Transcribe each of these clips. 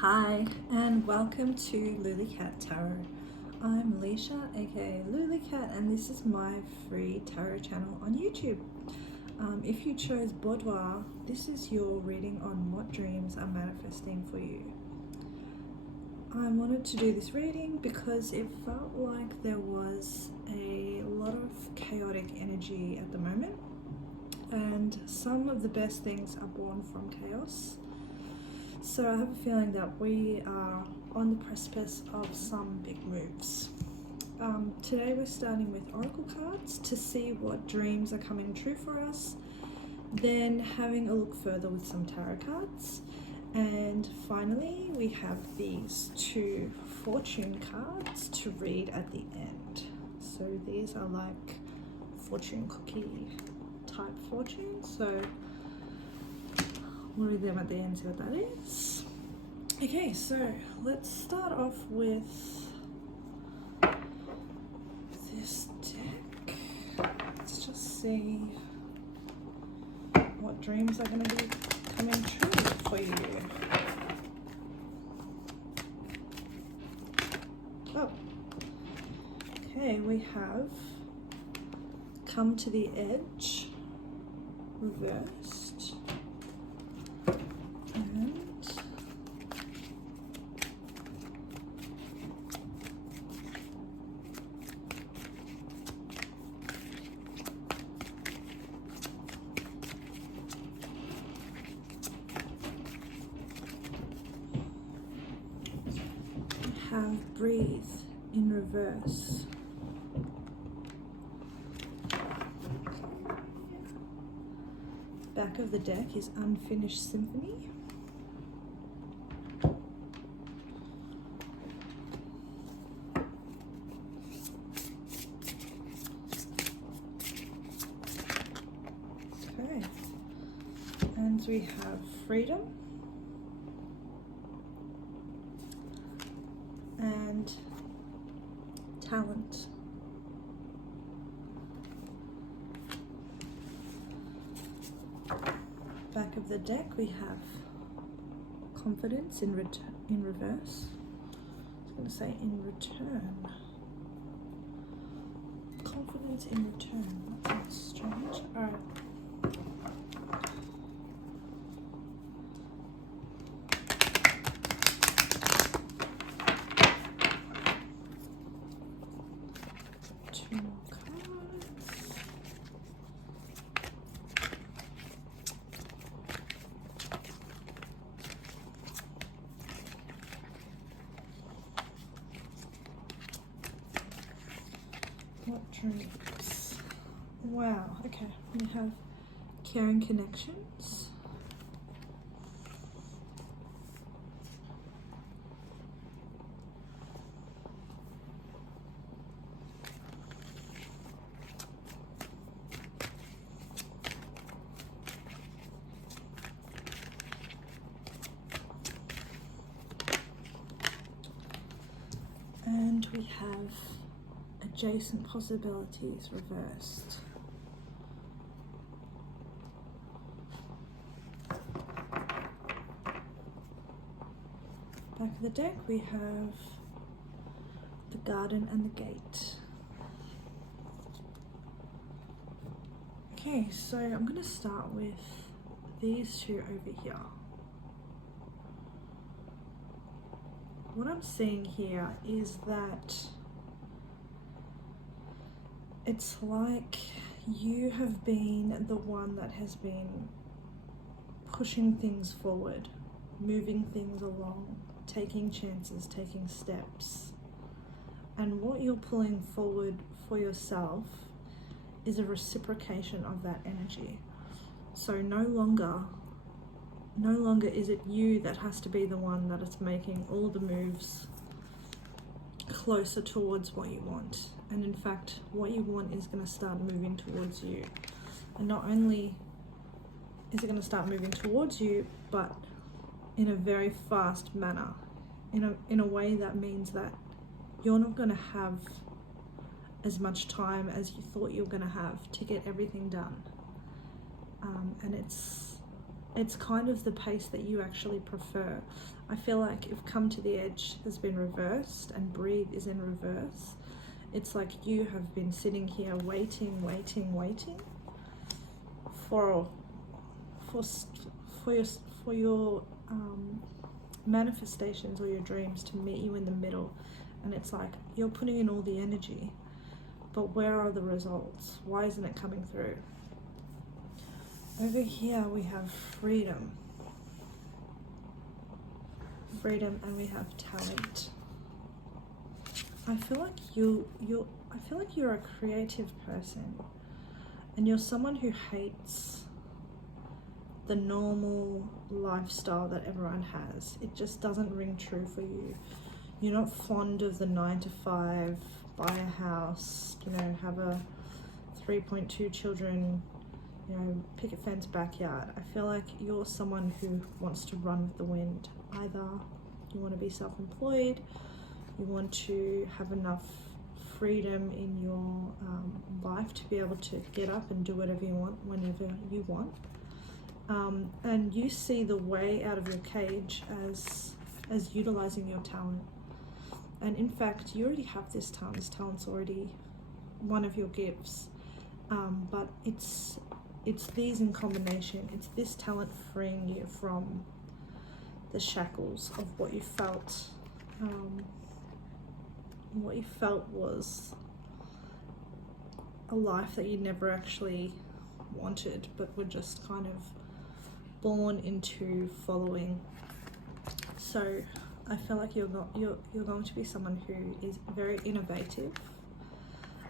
Hi, and welcome to lulicat.tarot. I'm Leisha, aka lulicat, and this is my free tarot channel on YouTube. If you chose boudoir, this is your reading on what dreams are manifesting for you. I wanted to do this reading because it felt like there was a lot of chaotic energy at the moment, and some of the best things are born from chaos. So I have a feeling that we are on the precipice of some big moves. Today we're starting with oracle cards to see what dreams are coming true for us, then having a look further with some tarot cards, and finally we have these two fortune cards to read at the end. So these are like fortune cookie type fortunes, so we'll read them at the end, see what that is. Okay, so let's start off with this deck. Let's just see what dreams are going to be coming true for you. Oh, okay, we have come to the edge, reversed. Have breathe in reverse. Back of the deck is unfinished symphony. Okay, and we have freedom and talent. Back of the deck we have confidence in reverse. I was going to say in return. Confidence in return. That sounds strange. Alright. Two more cards. What dreams? Wow, okay. We have caring connections. And we have adjacent possibilities reversed. Back of the deck we have the garden and the gate. Okay, so I'm going to start with these two over here. What I'm seeing here is that it's like you have been the one that has been pushing things forward, moving things along, taking chances, taking steps. And what you're pulling forward for yourself is a reciprocation of that energy. So no longer is it you that has to be the one that is making all the moves closer towards what you want. And in fact, what you want is going to start moving towards you. And not only is it going to start moving towards you, but in a very fast manner. In a way that means that you're not going to have as much time as you thought you were going to have to get everything done. And it's it's kind of the pace that you actually prefer. I feel like if come to the edge has been reversed and breathe is in reverse, it's like you have been sitting here waiting for your manifestations or your dreams to meet you in the middle. And it's like you're putting in all the energy, but where are the results? Why isn't it coming through? Over here we have freedom, and we have talent. I feel like you're a creative person, and you're someone who hates the normal lifestyle that everyone has. It just doesn't ring true for you. You're not fond of the 9 to 5, buy a house, you know, have a 3.2 children, you know, picket fence backyard. I feel like you're someone who wants to run with the wind. Either you want to be self-employed, you want to have enough freedom in your life to be able to get up and do whatever you want whenever you want. And you see the way out of your cage as utilizing your talent. And in fact, you already have this talent. This talent's already one of your gifts. But it's these in combination. It's this talent freeing you from the shackles of what you felt. What you felt was a life that you never actually wanted, but were just kind of born into following. So I feel like you're going to be someone who is very innovative,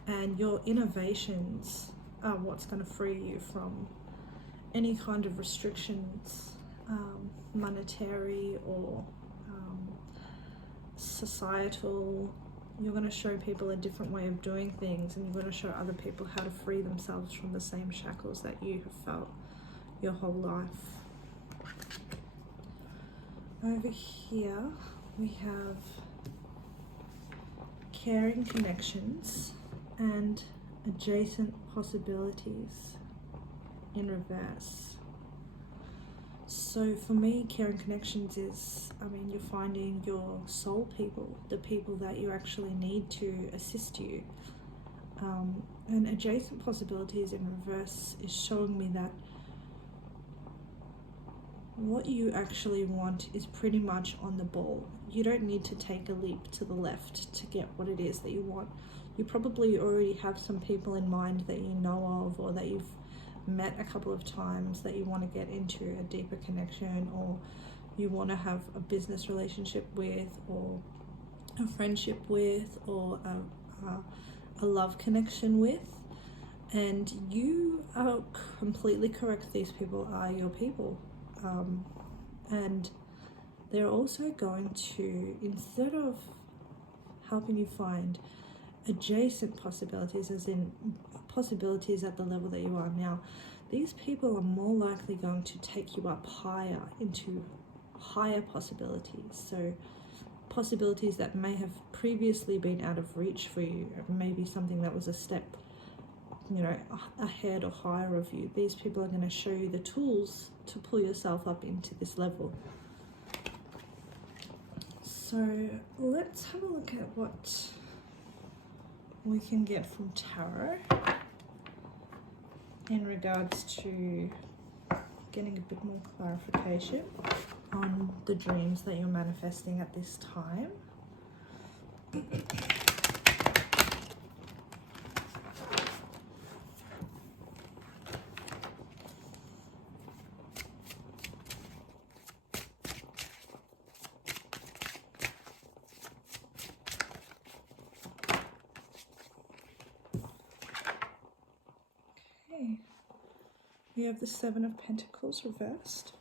and your innovations are what's going to free you from any kind of restrictions, monetary or societal. You're going to show people a different way of doing things, and you're going to show other people how to free themselves from the same shackles that you have felt your whole life. Over here we have caring connections and adjacent possibilities in reverse. So for me, caring connections is, I mean, you're finding your soul people, the people that you actually need to assist you. And adjacent possibilities in reverse is showing me that what you actually want is pretty much on the ball. You don't need to take a leap to the left to get what it is that you want. You probably already have some people in mind that you know of, or that you've met a couple of times, that you want to get into a deeper connection, or you want to have a business relationship with, or a friendship with, or a love connection with. And you are completely correct. These people are your people. And they're also going to, instead of helping you find adjacent possibilities, as in possibilities at the level that you are now, these people are more likely going to take you up higher into higher possibilities. So possibilities that may have previously been out of reach for you, maybe something that was a step, you know, ahead or higher of you. These people are going to show you the tools to pull yourself up into this level. So let's have a look at what we can get from tarot in regards to getting a bit more clarification on the dreams that you're manifesting at this time. Okay, we have the Seven of Pentacles reversed.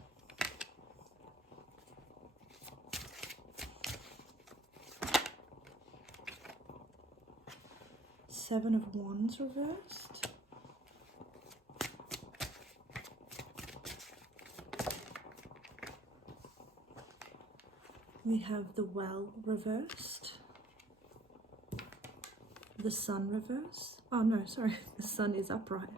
Seven of Wands reversed. We have the Well reversed. The Sun reversed. Oh no, sorry, the Sun is upright.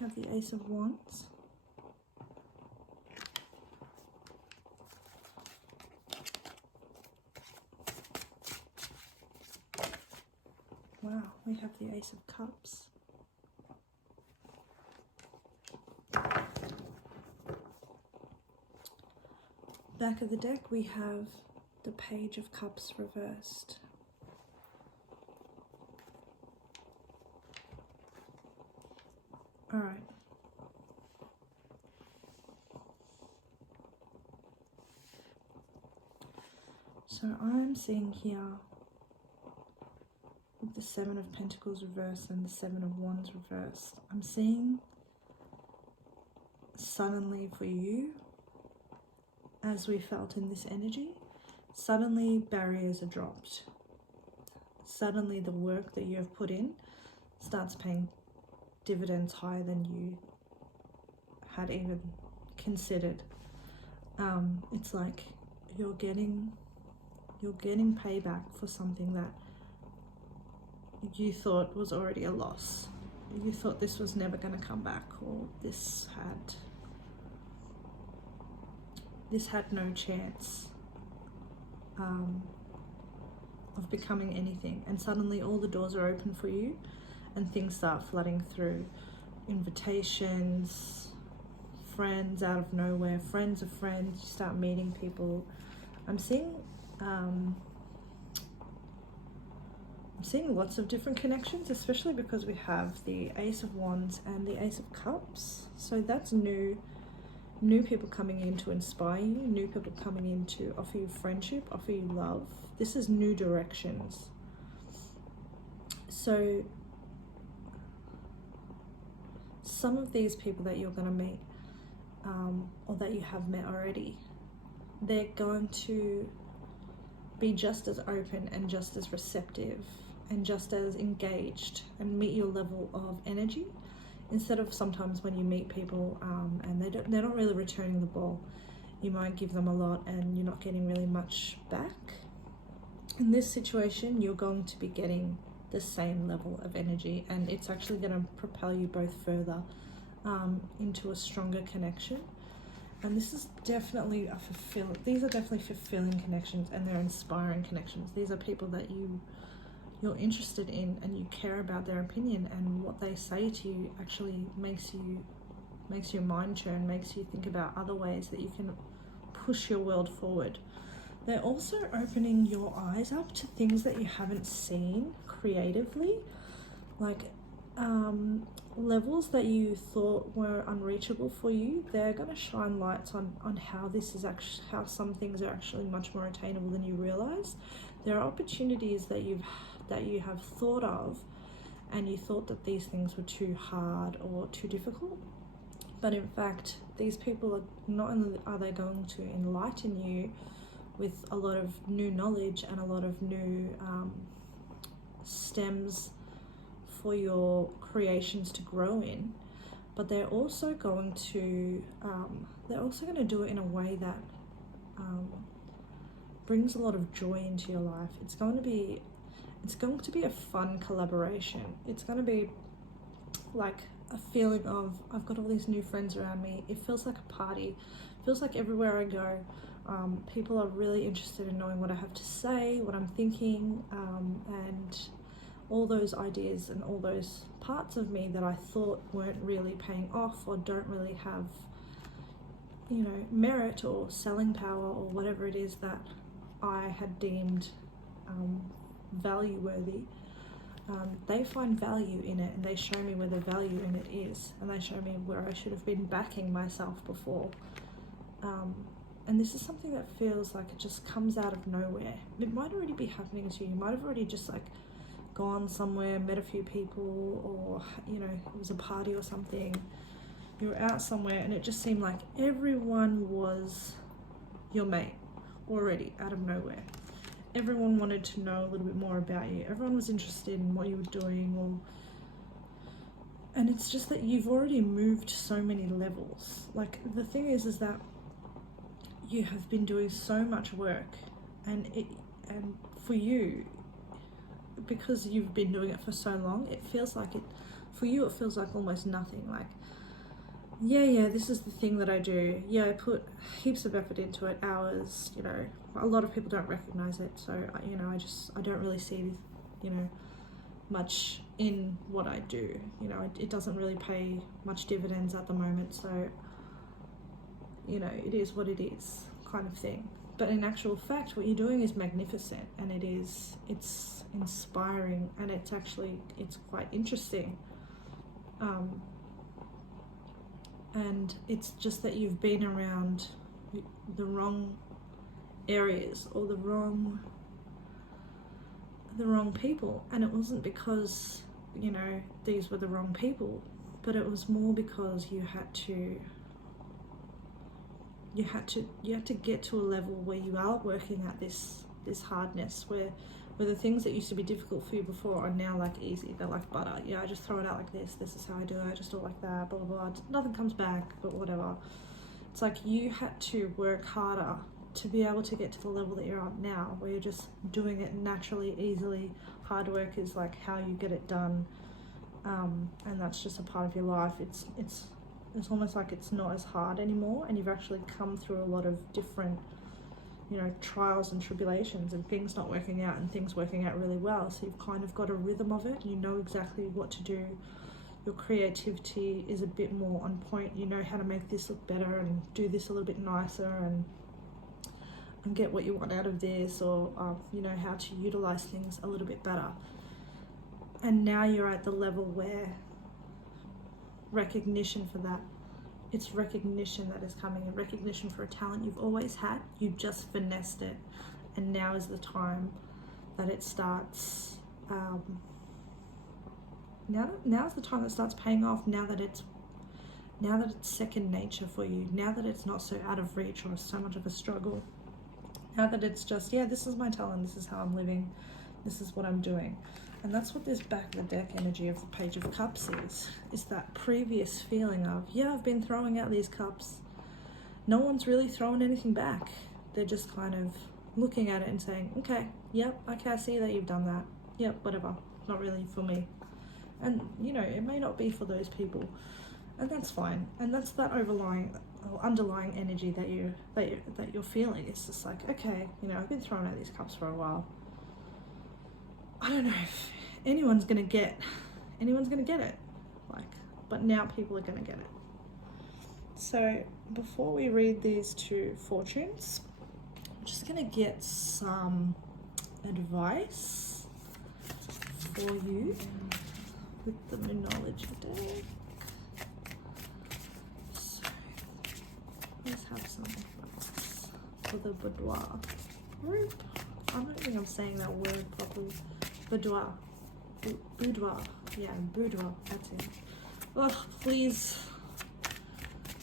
have the Ace of Wands. Wow, we have the Ace of Cups. Back of the deck, we have the Page of Cups reversed. All right. So I'm seeing here with the Seven of Pentacles reversed and the Seven of Wands reversed, I'm seeing suddenly for you, as we felt in this energy, suddenly barriers are dropped. Suddenly the work that you have put in starts paying dividends higher than you had even considered. It's like you're getting payback for something that you thought was already a loss. You thought this was never going to come back, or this had no chance of becoming anything, and suddenly all the doors are open for you and things start flooding through. Invitations, friends out of nowhere, friends of friends, you start meeting people. I'm seeing lots of different connections, especially because we have the Ace of Wands and the Ace of Cups. So that's new people coming in to inspire you, new people coming in to offer you friendship, offer you love. This is new directions. So some of these people that you're going to meet, or that you have met already, they're going to be just as open and just as receptive and just as engaged and meet your level of energy, instead of sometimes when you meet people and they're not really returning the ball. You might give them a lot and you're not getting really much back. In this situation, you're going to be getting the same level of energy, and it's actually going to propel you both further into a stronger connection. And this is definitely these are definitely fulfilling connections, and they're inspiring connections. These are people that you're interested in, and you care about their opinion, and what they say to you actually makes your mind churn, makes you think about other ways that you can push your world forward. They're also opening your eyes up to things that you haven't seen creatively, like levels that you thought were unreachable for you. They're going to shine lights on how this is actually, how some things are actually much more attainable than you realize. There are opportunities that you have thought of, and you thought that these things were too hard or too difficult, but in fact these people are not only are they going to enlighten you with a lot of new knowledge and a lot of new stems for your creations to grow in, but they're also going to do it in a way that brings a lot of joy into your life. It's going to be a fun collaboration. It's going to be like a feeling of, I've got all these new friends around me. It feels like a party. It feels like everywhere I go, people are really interested in knowing what I have to say, what I'm thinking, and all those ideas and all those parts of me that I thought weren't really paying off or don't really have, merit or selling power or whatever it is that I had deemed value worthy. They find value in it, and they show me where the value in it is, and they show me where I should have been backing myself before. And this is something that feels like it just comes out of nowhere. It might already be happening to you. You might have already just gone somewhere, met a few people, or it was a party or something. You were out somewhere and it just seemed like everyone was your mate already out of nowhere. Everyone wanted to know a little bit more about you. Everyone was interested in what you were doing, and it's just that you've already moved so many levels. Like, the thing is that you have been doing so much work, and for you, because you've been doing it for so long, it feels like it for you it feels like almost nothing. Like, yeah, this is the thing that I do. Yeah, I put heaps of effort into it, hours, you know. A lot of people don't recognize it, so, you know, I don't really see, you know, much in what I do. You know, it doesn't really pay much dividends at the moment, so, you know, it is what it is, kind of thing. But in actual fact, what you're doing is magnificent, and it's inspiring, and it's quite interesting. And it's just that you've been around the wrong areas, or the wrong people, and it wasn't because, you know, these were the wrong people, but it was more because you had to get to a level where you are working at this hardness, where the things that used to be difficult for you before are now like easy. They're like butter. Yeah, I just throw it out like this is how I do it, I just do it like that, blah blah blah, nothing comes back, but whatever. It's like you had to work harder to be able to get to the level that you're at now, where you're just doing it naturally, easily. Hard work is like how you get it done, and that's just a part of your life. It's almost like it's not as hard anymore, and you've actually come through a lot of different, you know, trials and tribulations, and things not working out and things working out really well. So you've kind of got a rhythm of it. You know exactly what to do. Your creativity is a bit more on point. You know how to make this look better and do this a little bit nicer, and get what you want out of this, or you know how to utilize things a little bit better. And now you're at the level where recognition for that, it's recognition that is coming, and recognition for a talent you've always had. You've just finessed it, and now is the time that it starts. Now's the time that starts paying off. Now that it's second nature for you. Now that it's not so out of reach or so much of a struggle. Now that it's just, yeah, this is my talent. This is how I'm living. This is what I'm doing. And that's what this back of the deck energy of the Page of Cups is that previous feeling of, yeah, I've been throwing out these cups. No one's really throwing anything back. They're just kind of looking at it and saying, okay, yep, okay, I see that you've done that. Yep, whatever, not really for me. And, you know, it may not be for those people, and that's fine. And that's that underlying energy that you're feeling. It's just like, okay, you know, I've been throwing out these cups for a while. I don't know if anyone's gonna get it, like, but now people are gonna get it. So before we read these two fortunes, I'm just gonna get some advice for you with the moonology deck. So let's have some advice for the boudoir group. I don't think I'm saying that word properly. Boudoir. Yeah, boudoir, that's it. Oh, please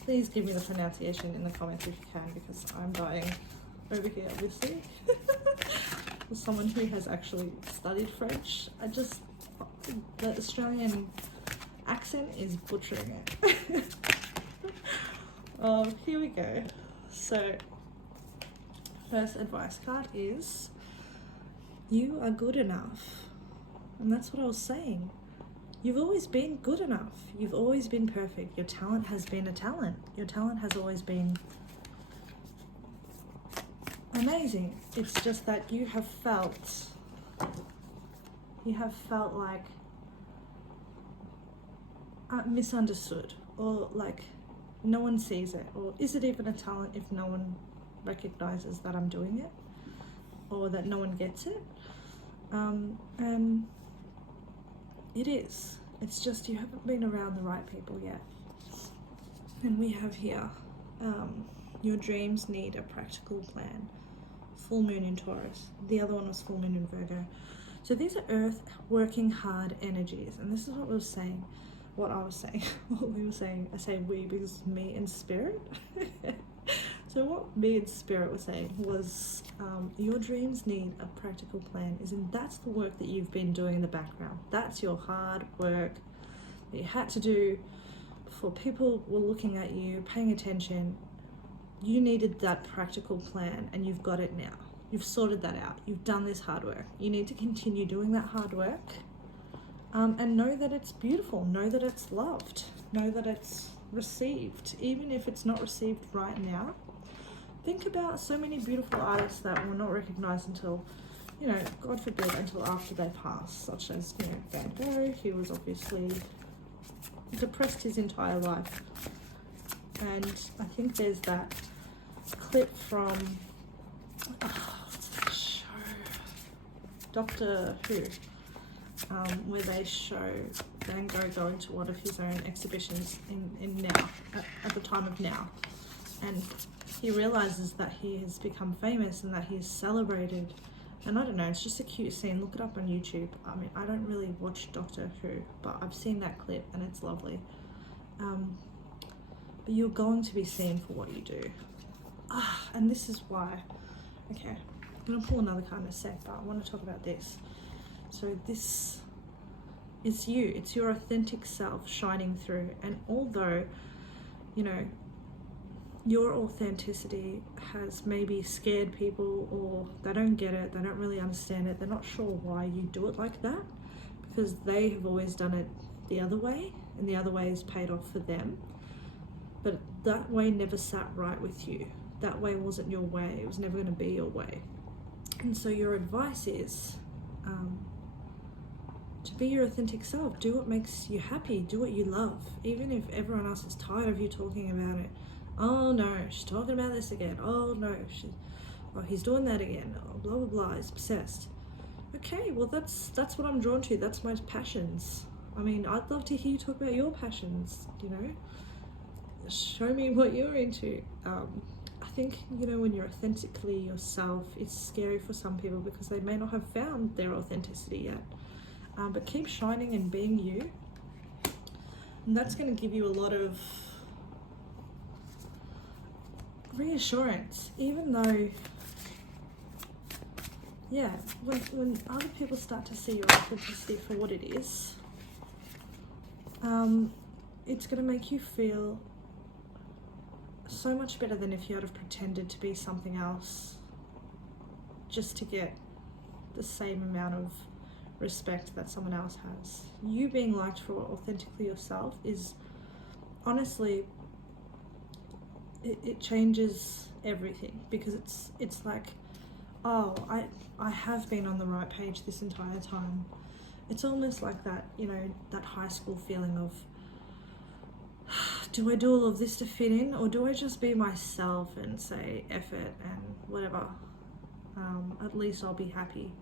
give me the pronunciation in the comments if you can, because I'm dying over here, obviously. As someone who has actually studied French, the Australian accent is butchering it. Oh, here we go. So, first advice card is, you are good enough. And that's what I was saying. You've always been good enough. You've always been perfect. Your talent has been a talent. Your talent has always been amazing. It's just that you have felt like misunderstood, or like no one sees it, or is it even a talent if no one recognizes that I'm doing it, or that no one gets it? And it is. It's just you haven't been around the right people yet. And we have here, your dreams need a practical plan. Full moon in Taurus. The other one was full moon in Virgo. So these are earth working hard energies. And this is what we were saying. What we were saying. I say we because me and spirit. So what me and spirit were saying was, your dreams need a practical plan. That's the work that you've been doing in the background. That's your hard work that you had to do before people were looking at you, paying attention. You needed that practical plan, and you've got it now. You've sorted that out. You've done this hard work. You need to continue doing that hard work, and know that it's beautiful, know that it's loved, know that it's received, even if it's not received right now. Think about so many beautiful artists that were not recognized until, you know, God forbid, until after they passed, such as, you know, Van Gogh. He was obviously depressed his entire life. And I think there's that clip from, what's that show? Doctor Who, where they show Van Gogh going to one of his own exhibitions in now, at the time of now. And he realizes that he has become famous and that he is celebrated. And I don't know, it's just a cute scene. Look it up on YouTube. I mean, I don't really watch Doctor Who, but I've seen that clip and it's lovely. But you're going to be seen for what you do. And this is why. Okay, I'm going to pull another card in a sec, but I want to talk about this. So this is you. It's your authentic self shining through. And although, you know, your authenticity has maybe scared people, or they don't get it, they don't really understand it, they're not sure why you do it like that, because they have always done it the other way, and the other way has paid off for them. But that way never sat right with you. That way wasn't your way. It was never going to be your way. And so your advice is to be your authentic self. Do what makes you happy. Do what you love. Even if everyone else is tired of you talking about it. Oh no, she's talking about this again. Oh no, he's doing that again. Oh, blah blah blah. He's obsessed. Okay, well that's what I'm drawn to. That's my passions. I mean, I'd love to hear you talk about your passions. You know, show me what you're into. I think, you know, when you're authentically yourself, it's scary for some people because they may not have found their authenticity yet. But keep shining and being you, and that's going to give you a lot of reassurance, even though, yeah, when other people start to see your authenticity for what it is, it's going to make you feel so much better than if you had have pretended to be something else just to get the same amount of respect that someone else has. You being liked for authentically yourself is honestly, it changes everything, because it's like, oh, I have been on the right page this entire time. It's almost like that, you know, that high school feeling of, do I do all of this to fit in, or do I just be myself and say F it and whatever, at least I'll be happy.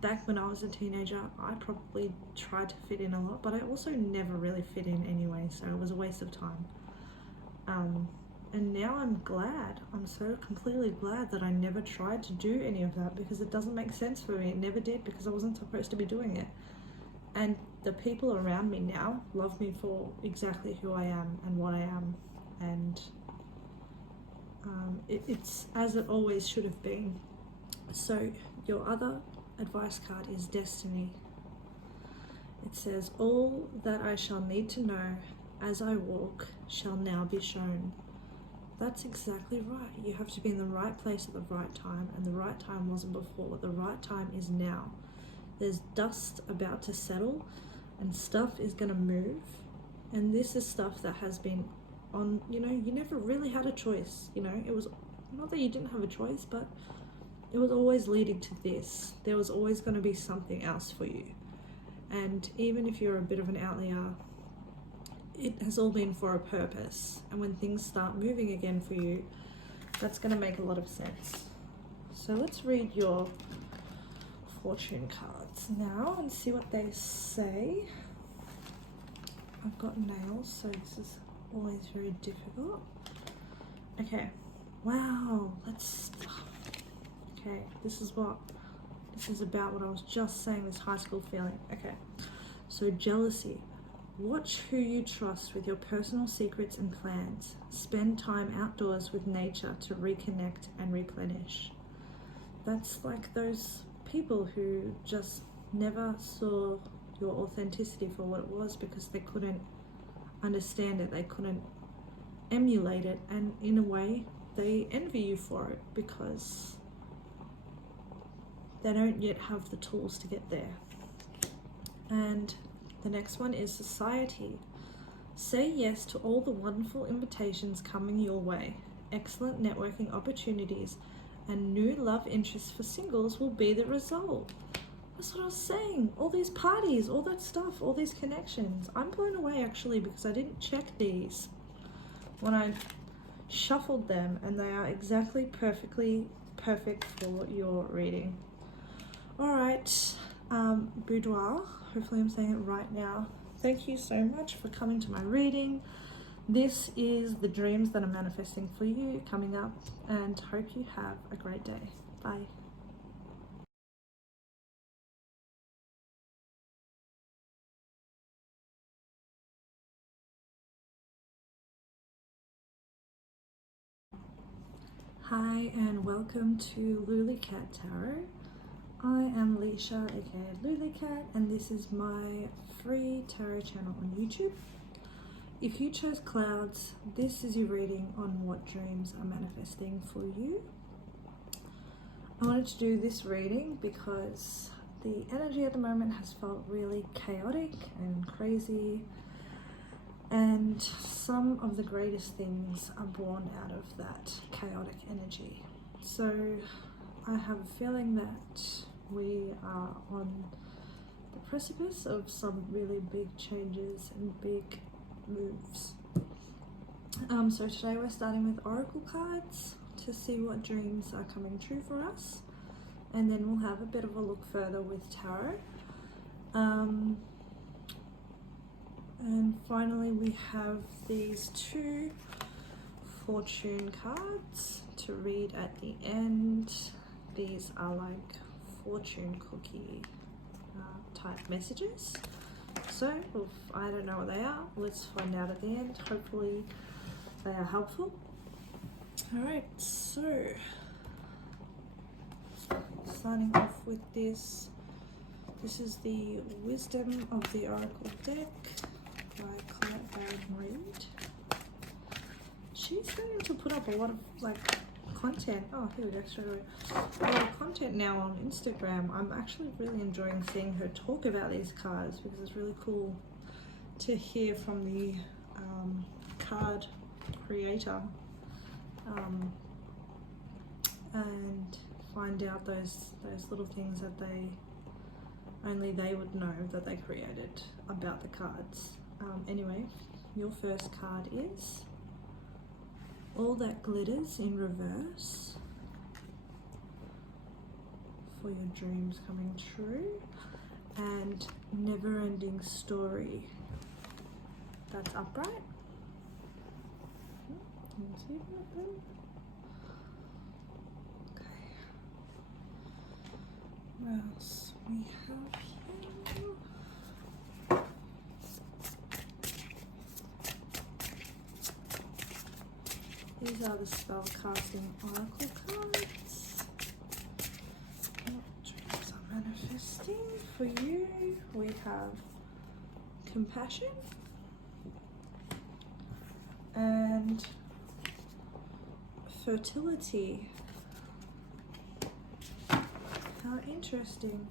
Back when I was a teenager, I probably tried to fit in a lot, but I also never really fit in anyway, so it was a waste of time. And now I'm so completely glad that I never tried to do any of that, because it doesn't make sense for me. It never did, because I wasn't supposed to be doing it. And the people around me now love me for exactly who I am and what I am, and it's as it always should have been. So your other advice card is Destiny. It says, all that I shall need to know as I walk shall now be shown. That's exactly right. You have to be in the right place at the right time, and the right time wasn't before. The right time is now. There's dust about to settle, and stuff is going to move, and this is stuff that has been on, you know, you never really had a choice. You know, it was not that you didn't have a choice, but it was always leading to this. There was always going to be something else for you. And even if you're a bit of an outlier, it has all been for a purpose. And when things start moving again for you, that's going to make a lot of sense. So let's read your fortune cards now and see what they say. I've got nails, so this is always very difficult. Okay, wow, okay, this is about what I was just saying, this high school feeling. Okay, so jealousy. Watch who you trust with your personal secrets and plans. Spend time outdoors with nature to reconnect and replenish. That's like those people who just never saw your authenticity for what it was, because they couldn't understand it, they couldn't emulate it, and in a way they envy you for it because they don't yet have the tools to get there. And the next one is society. Say yes to all the wonderful invitations coming your way. Excellent networking opportunities and new love interests for singles will be the result. That's what I was saying. All these parties, all that stuff, all these connections. I'm blown away actually because I didn't check these when I shuffled them, and they are exactly perfect for your reading. Alright, boudoir, hopefully I'm saying it right now. Thank you so much for coming to my reading. This is the dreams that I'm manifesting for you coming up, and hope you have a great day. Bye. Hi and welcome to Lulicat Tarot. I am Leisha, aka Lulicat, and this is my free tarot channel on YouTube. If you chose clouds, this is your reading on what dreams are manifesting for you. I wanted to do this reading because the energy at the moment has felt really chaotic and crazy, and some of the greatest things are born out of that chaotic energy. So I have a feeling that we are on the precipice of some really big changes and big moves. So today we're starting with oracle cards to see what dreams are coming true for us, and then we'll have a bit of a look further with tarot. And finally we have these two fortune cards to read at the end. These are like fortune cookie type messages. So I don't know what they are. Let's find out at the end. Hopefully they are helpful. Alright, so starting off with this. This is the Wisdom of the Oracle deck by Colette and Reid. She's starting to put up a lot of like content. Oh, here we go, straight away. A lot of content now on Instagram. I'm actually really enjoying seeing her talk about these cards because it's really cool to hear from the card creator and find out those little things that only they would know that they created about the cards. Anyway, your first card is All That Glitters in Reverse for your dreams coming true, and Never Ending Story. That's upright. Can you see that? Okay. What else we have here? These are the spellcasting oracle cards. What dreams are manifesting for you? We have compassion and fertility. How interesting.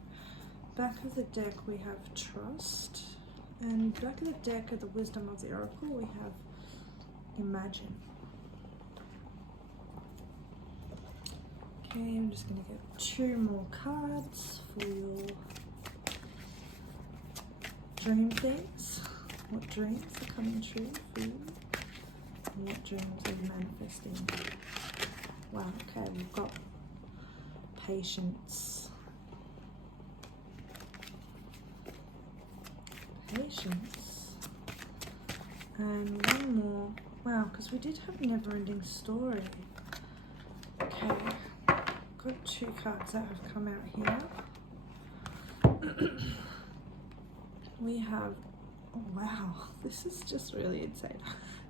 Back of the deck we have trust, and back of the deck of the Wisdom of the Oracle we have imagine. Okay, I'm just going to get 2 more cards for your dream things. What dreams are coming true for you? And what dreams are manifesting? Wow, okay, we've got patience. Patience. And one more. Wow, because we did have Never Ending Story. Okay. Got 2 cards that have come out here. We have, oh wow, this is just really insane.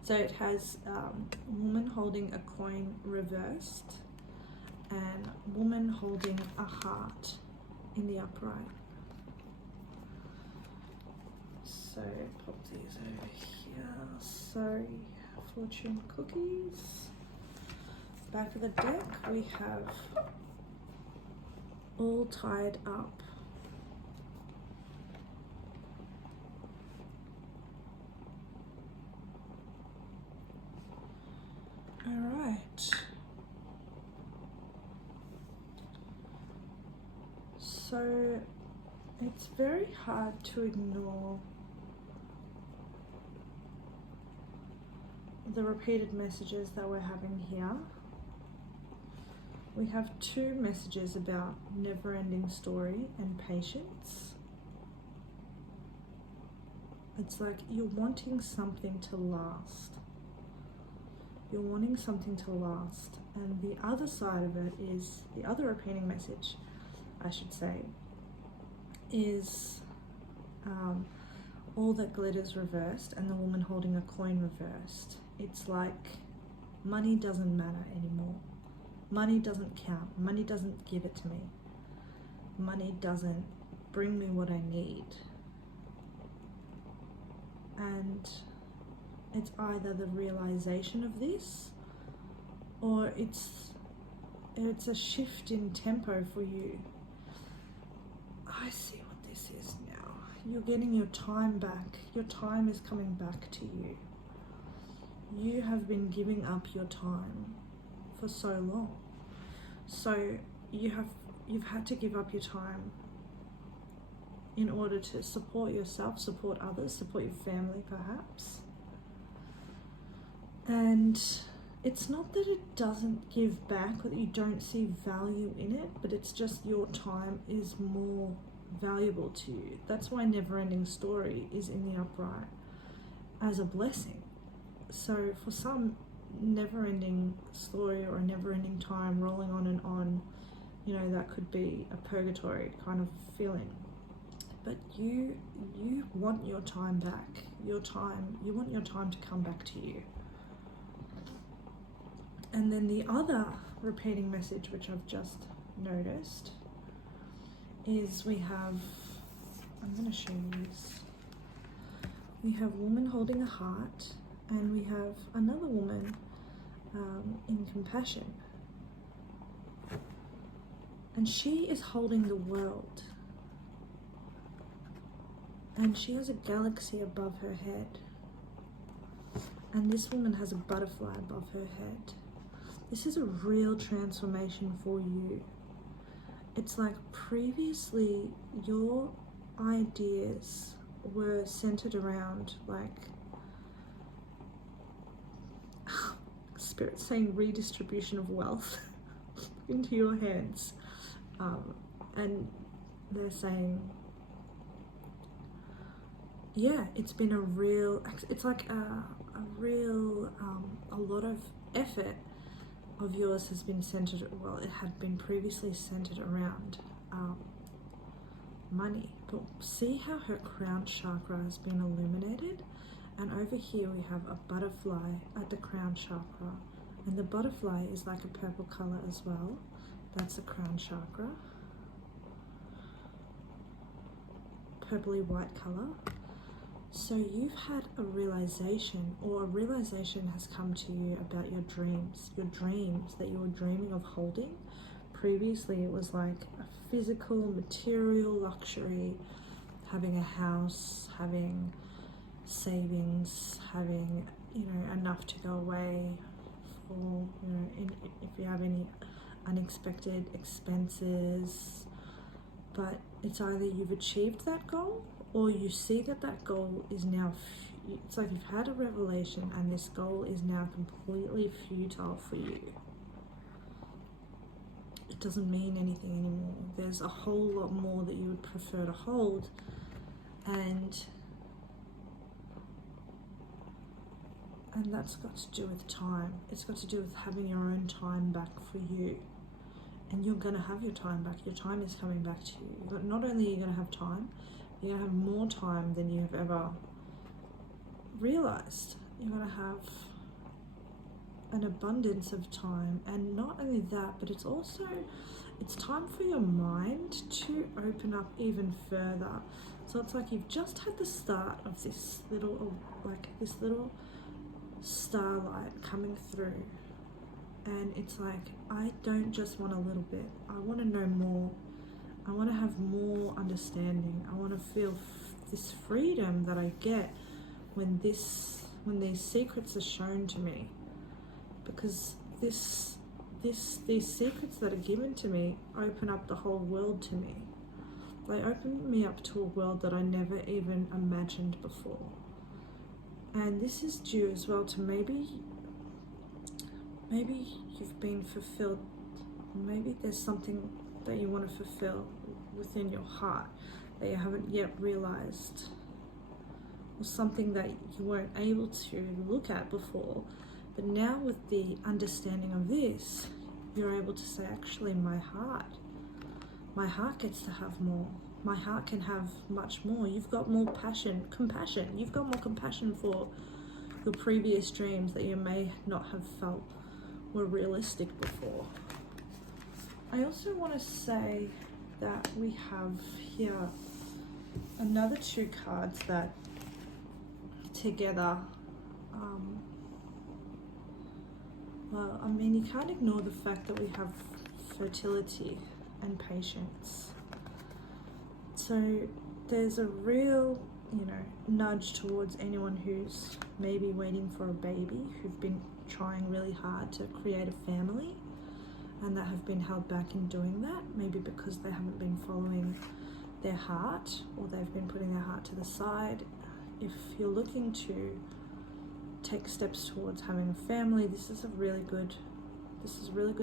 So it has woman holding a coin reversed and woman holding a heart in the upright. So pop these over here. So fortune cookies. Back of the deck we have all tied up. All right. So it's very hard to ignore the repeated messages that we're having here. We have two messages about never-ending story and patience. It's like you're wanting something to last. You're wanting something to last. And the other side of it is, the other repeating message, I should say, is all that glitters reversed and the woman holding a coin reversed. It's like money doesn't matter anymore. Money doesn't count. Money doesn't give it to me. Money doesn't bring me what I need. And it's either the realization of this, or it's a shift in tempo for you. I see what this is now. You're getting your time back. Your time is coming back to you. You have been giving up your time for so long. So you've had to give up your time in order to support yourself, support others, support your family perhaps. And it's not that it doesn't give back or that you don't see value in it, but it's just your time is more valuable to you. That's why never-ending story is in the upright as a blessing. So for some, never-ending story or a never-ending time rolling on and on, you know, that could be a purgatory kind of feeling. But you want your time back. You want your time to come back to you. And then the other repeating message, which I've just noticed, is we have, I'm going to show you this. We have a woman holding a heart, and we have another woman in compassion. And she is holding the world. And she has a galaxy above her head. And this woman has a butterfly above her head. This is a real transformation for you. It's like previously your ideas were centered around like Spirit saying redistribution of wealth into your hands. And they're saying, yeah, it's been it's like a lot of effort of yours has been centered, well, it had been previously centered around money. But see how her crown chakra has been illuminated? And over here we have a butterfly at the crown chakra. And the butterfly is like a purple color as well. That's the crown chakra. Purpley white color. So you've had a realization, or a realization has come to you about your dreams that you were dreaming of holding. Previously it was like a physical, material luxury, having a house, having savings, having, you know, enough to go away for, you know, if you have any unexpected expenses. But it's either you've achieved that goal, or you see that goal is now, it's like you've had a revelation and this goal is now completely futile for you. It doesn't mean anything anymore. There's a whole lot more that you would prefer to hold, and that's got to do with time. It's got to do with having your own time back for you. And you're going to have your time back. Your time is coming back to you. But not only are you going to have time, you're going to have more time than you have ever realized. You're going to have an abundance of time. And not only that, but it's time for your mind to open up even further. So it's like you've just had the start of this little starlight coming through. And it's like, I don't just want a little bit. I want to know more. I want to have more understanding. I want to feel this freedom that I get when these secrets are shown to me. because these secrets that are given to me open up the whole world to me. They open me up to a world that I never even imagined before. And this is due as well to maybe you've been fulfilled. Maybe there's something that you want to fulfill within your heart that you haven't yet realized, or something that you weren't able to look at before. But now with the understanding of this, you're able to say, actually, my heart gets to have more. My heart can have much more. You've got more compassion. You've got more compassion for your previous dreams that you may not have felt were realistic before. I also want to say that we have here another 2 cards that together, well, I mean, you can't ignore the fact that we have fertility and patience. So there's a real, nudge towards anyone who's maybe waiting for a baby, who've been trying really hard to create a family and that have been held back in doing that, maybe because they haven't been following their heart, or they've been putting their heart to the side. If you're looking to take steps towards having a family, this is a really good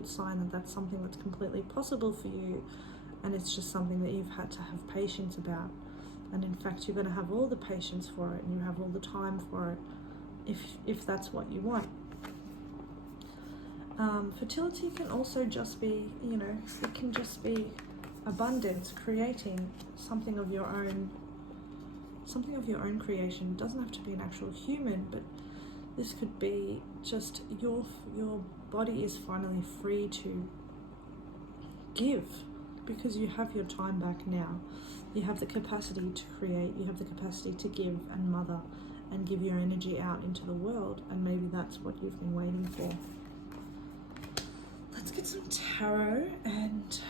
sign that that's something that's completely possible for you, and it's just something that you've had to have patience about. And in fact, you're going to have all the patience for it, and you have all the time for it if that's what you want. Fertility can also just be, it can just be abundance, creating something of your own creation. It doesn't have to be an actual human, but this could be just your body is finally free to give, because you have your time back now. You have the capacity to create, you have the capacity to give and mother and give your energy out into the world, and maybe that's what you've been waiting for. Let's get some tarot and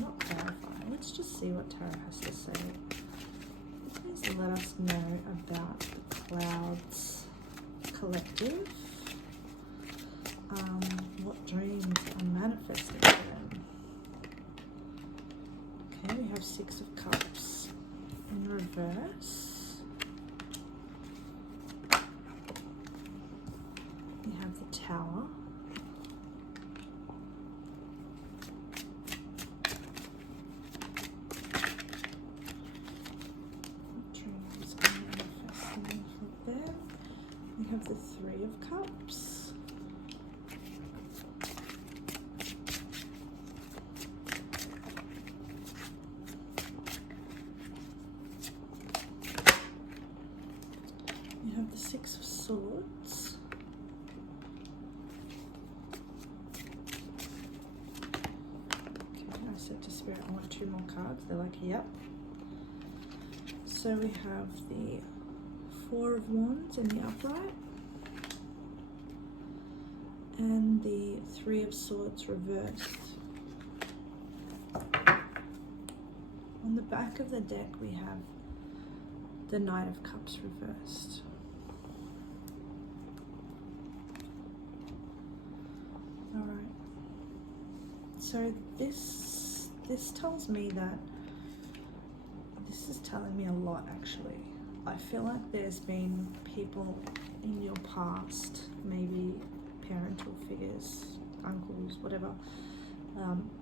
not clarify. Let's just see what tarot has to say. Please let us know about the clouds collective. What dreams are manifesting for them? Okay, we have 6 of Cups in reverse. We have the Tower. We have the 3 of Cups. We have the 6 of Swords. Okay, I said to Spirit I want 2 more cards. They're like, yep. So we have the 4 of Wands in the upright, and the 3 of Swords reversed. On the back of the deck we have the Knight of Cups reversed. Alright, so this tells me that, this is telling me a lot actually. I feel like there's been people in your past, maybe parental figures, uncles, whatever,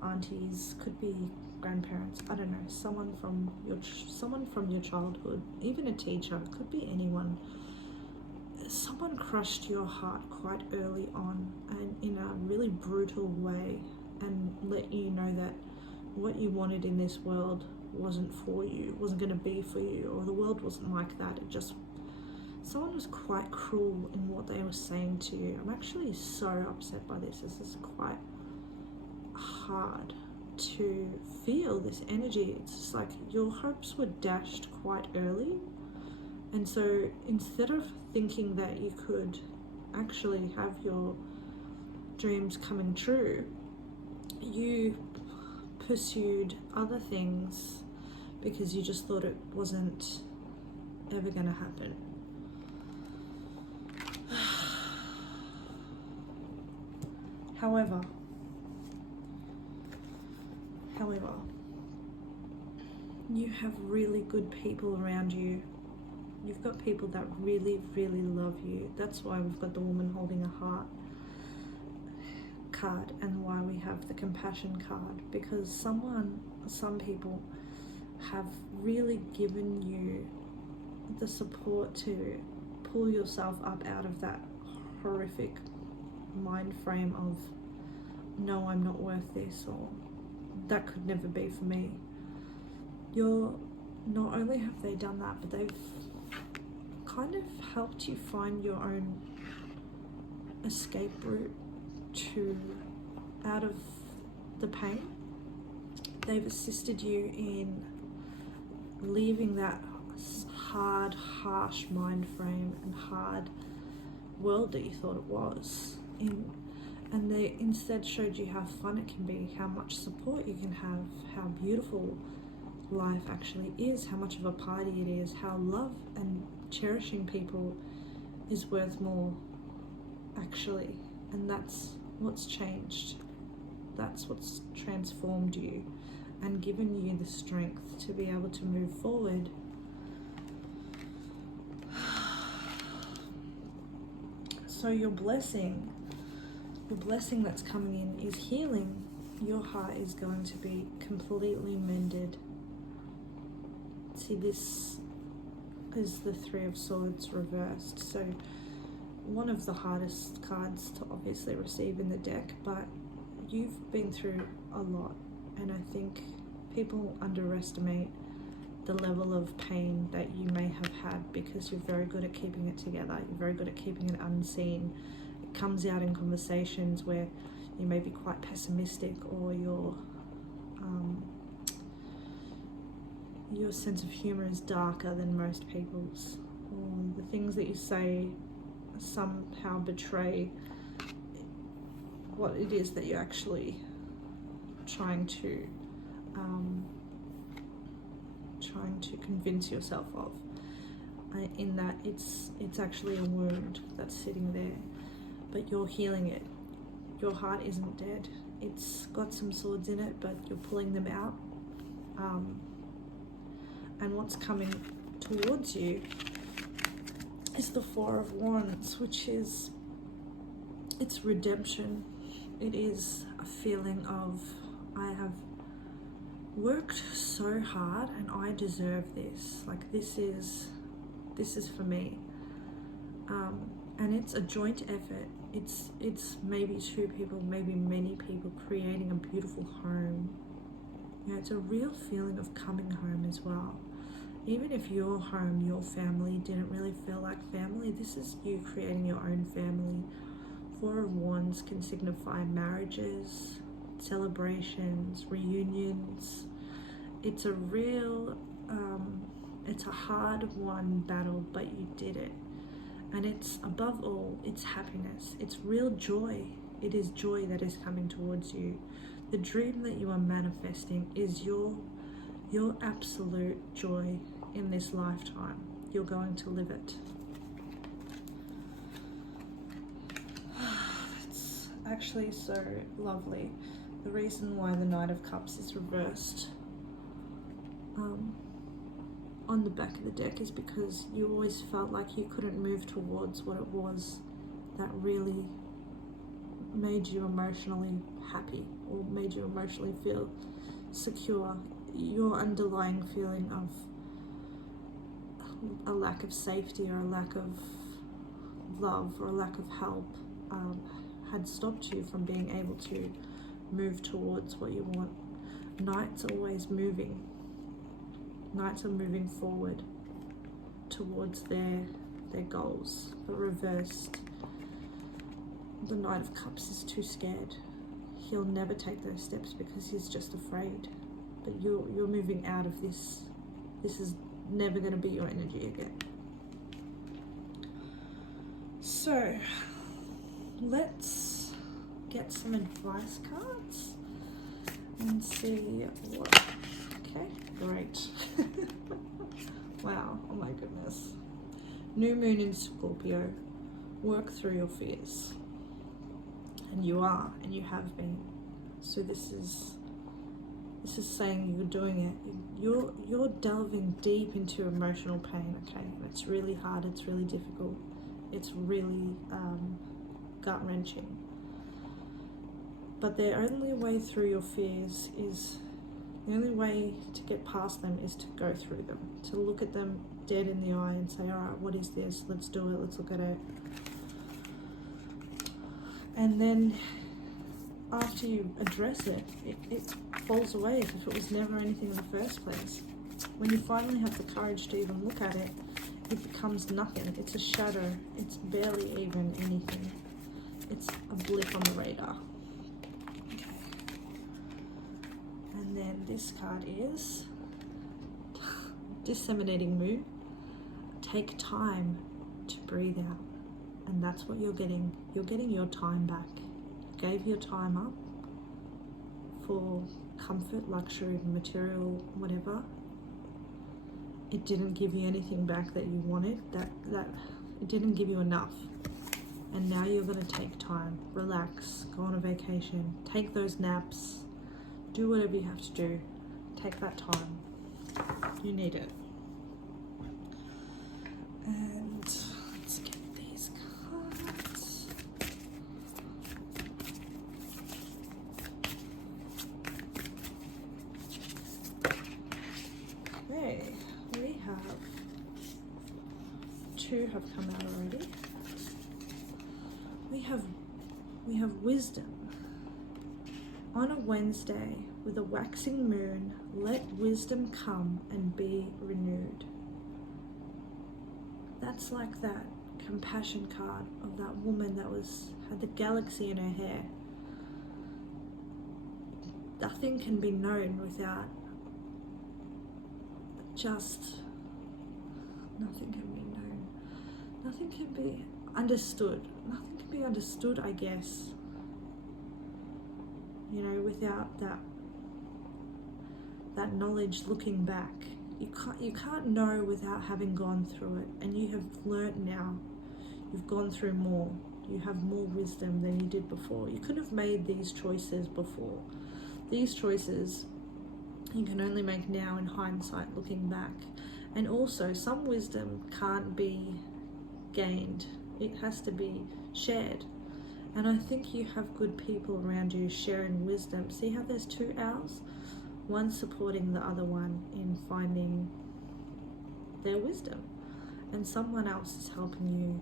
aunties, could be grandparents, I don't know, someone from your childhood, even a teacher, could be anyone. Someone crushed your heart quite early on and in a really brutal way, and let you know that what you wanted in this world wasn't for you, wasn't going to be for you, or the world wasn't like that. It just, someone was quite cruel in what they were saying to you. I'm actually so upset by this. This is quite hard to feel, this energy. It's just like your hopes were dashed quite early, and so instead of thinking that you could actually have your dreams coming true, you pursued other things because you just thought it wasn't ever going to happen. However, you have really good people around you. You've got people that really, really love you. That's why we've got the woman holding a heart card, and why we have the compassion card, because some people have really given you the support to pull yourself up out of that horrific mind frame of, no, I'm not worth this, or that could never be for me. Not only have they done that, but they've kind of helped you find your own escape route out of the pain. They've assisted you in leaving that hard, harsh mind frame and hard world that you thought it was and they instead showed you how fun it can be, how much support you can have, how beautiful life actually is, how much of a party it is, how love and cherishing people is worth more actually. And that's what's changed. That's what's transformed you and given you the strength to be able to move forward. So your blessing that's coming in is healing. Your heart is going to be completely mended. See, this is the Three of Swords reversed. So one of the hardest cards to obviously receive in the deck, but you've been through a lot, and I think people underestimate the level of pain that you may have had because you're very good at keeping it together. You're very good at keeping it unseen. It comes out in conversations where you may be quite pessimistic, or your sense of humor is darker than most people's, or the things that you say somehow betray what it is that you're actually trying to convince yourself of, in that it's actually a wound that's sitting there, but you're healing it. Your heart isn't dead. It's got some swords in it, but you're pulling them out, and what's coming towards you is the Four of Wands, which is, it's redemption. It is a feeling of, I have worked so hard and I deserve this. Like, this is for me. And it's a joint effort. It's maybe two people, maybe many people creating a beautiful home. You know, it's a real feeling of coming home as well. Even if your home, your family didn't really feel like family, this is you creating your own family. Four of Wands can signify marriages, celebrations, reunions. It's a real, it's a hard-won battle, but you did it. And it's, above all, it's happiness. It's real joy. It is joy that is coming towards you. The dream that you are manifesting is your absolute joy in this lifetime. You're going to live it. It's actually so lovely. The reason why the Knight of Cups is reversed on the back of the deck is because you always felt like you couldn't move towards what it was that really made you emotionally happy, or made you emotionally feel secure. Your underlying feeling of a lack of safety, or a lack of love, or a lack of help had stopped you from being able to move towards what you want. Knights are always moving. Knights are moving forward towards their goals. But reversed, the Knight of Cups is too scared. He'll never take those steps because he's just afraid. But you're moving out of this. This is never going to be your energy again. So let's get some advice cards and see what. Okay, great. Wow, oh my goodness. New moon in Scorpio. Work through your fears. And and you are, and you have been. So this is saying you're doing it. You're delving deep into emotional pain, okay? And it's really hard, it's really difficult, it's really gut-wrenching. But the only way through your fears is, the only way to get past them is to go through them, to look at them dead in the eye and say, all right, what is this? Let's do it, let's look at it. And then after you address it, it falls away as if it was never anything in the first place. When you finally have the courage to even look at it, it becomes nothing. It's a shadow. It's barely even anything. It's a blip on the radar. Okay. And then this card is Disseminating Moon. Take time to breathe out. And that's what you're getting. You're getting your time back. You gave your time up for comfort, luxury, material, whatever. It didn't give you anything back that you wanted. That it didn't give you enough. And now you're going to take time, relax, go on a vacation, take those naps, do whatever you have to do. Take that time. You need it. And let's get these cards. Okay, we have two have come out already. We have wisdom. On a Wednesday with a waxing moon, let wisdom come and be renewed. That's like that compassion card of that woman that had the galaxy in her hair. Nothing can be known without nothing can be known. Nothing can be understood. Nothing can be understood, I guess. You know, without that knowledge looking back. You can't know without having gone through it, and you have learnt now. You've gone through more. You have more wisdom than you did before. You could have made these choices before. These choices you can only make now in hindsight, looking back. And also, some wisdom can't be gained. It has to be shared. And I think you have good people around you sharing wisdom. See how there's two owls? One supporting the other one in finding their wisdom. And someone else is helping you.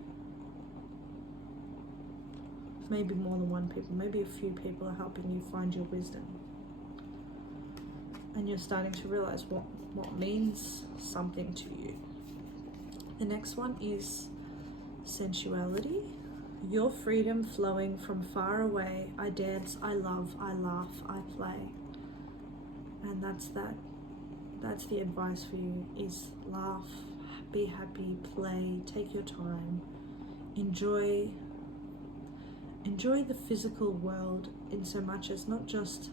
Maybe more than one people, maybe a few people are helping you find your wisdom. And you're starting to realize what means something to you. The next one is sensuality. Your freedom flowing from far away. I dance, I love, I laugh, I play. And that's the advice for you, is laugh, be happy, play, take your time, enjoy the physical world in so much as not just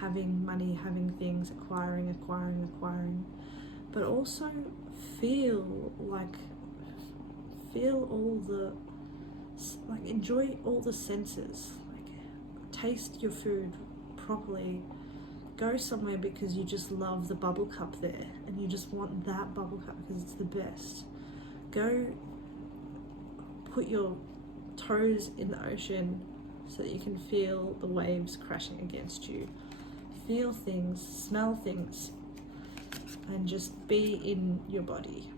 having money, having things, acquiring, but also enjoy all the senses, like taste your food properly, go somewhere because you just love the bubble cup there and you just want that bubble cup because it's the best. Go put your toes in the ocean so that you can feel the waves crashing against you. Feel things, smell things, and just be in your body.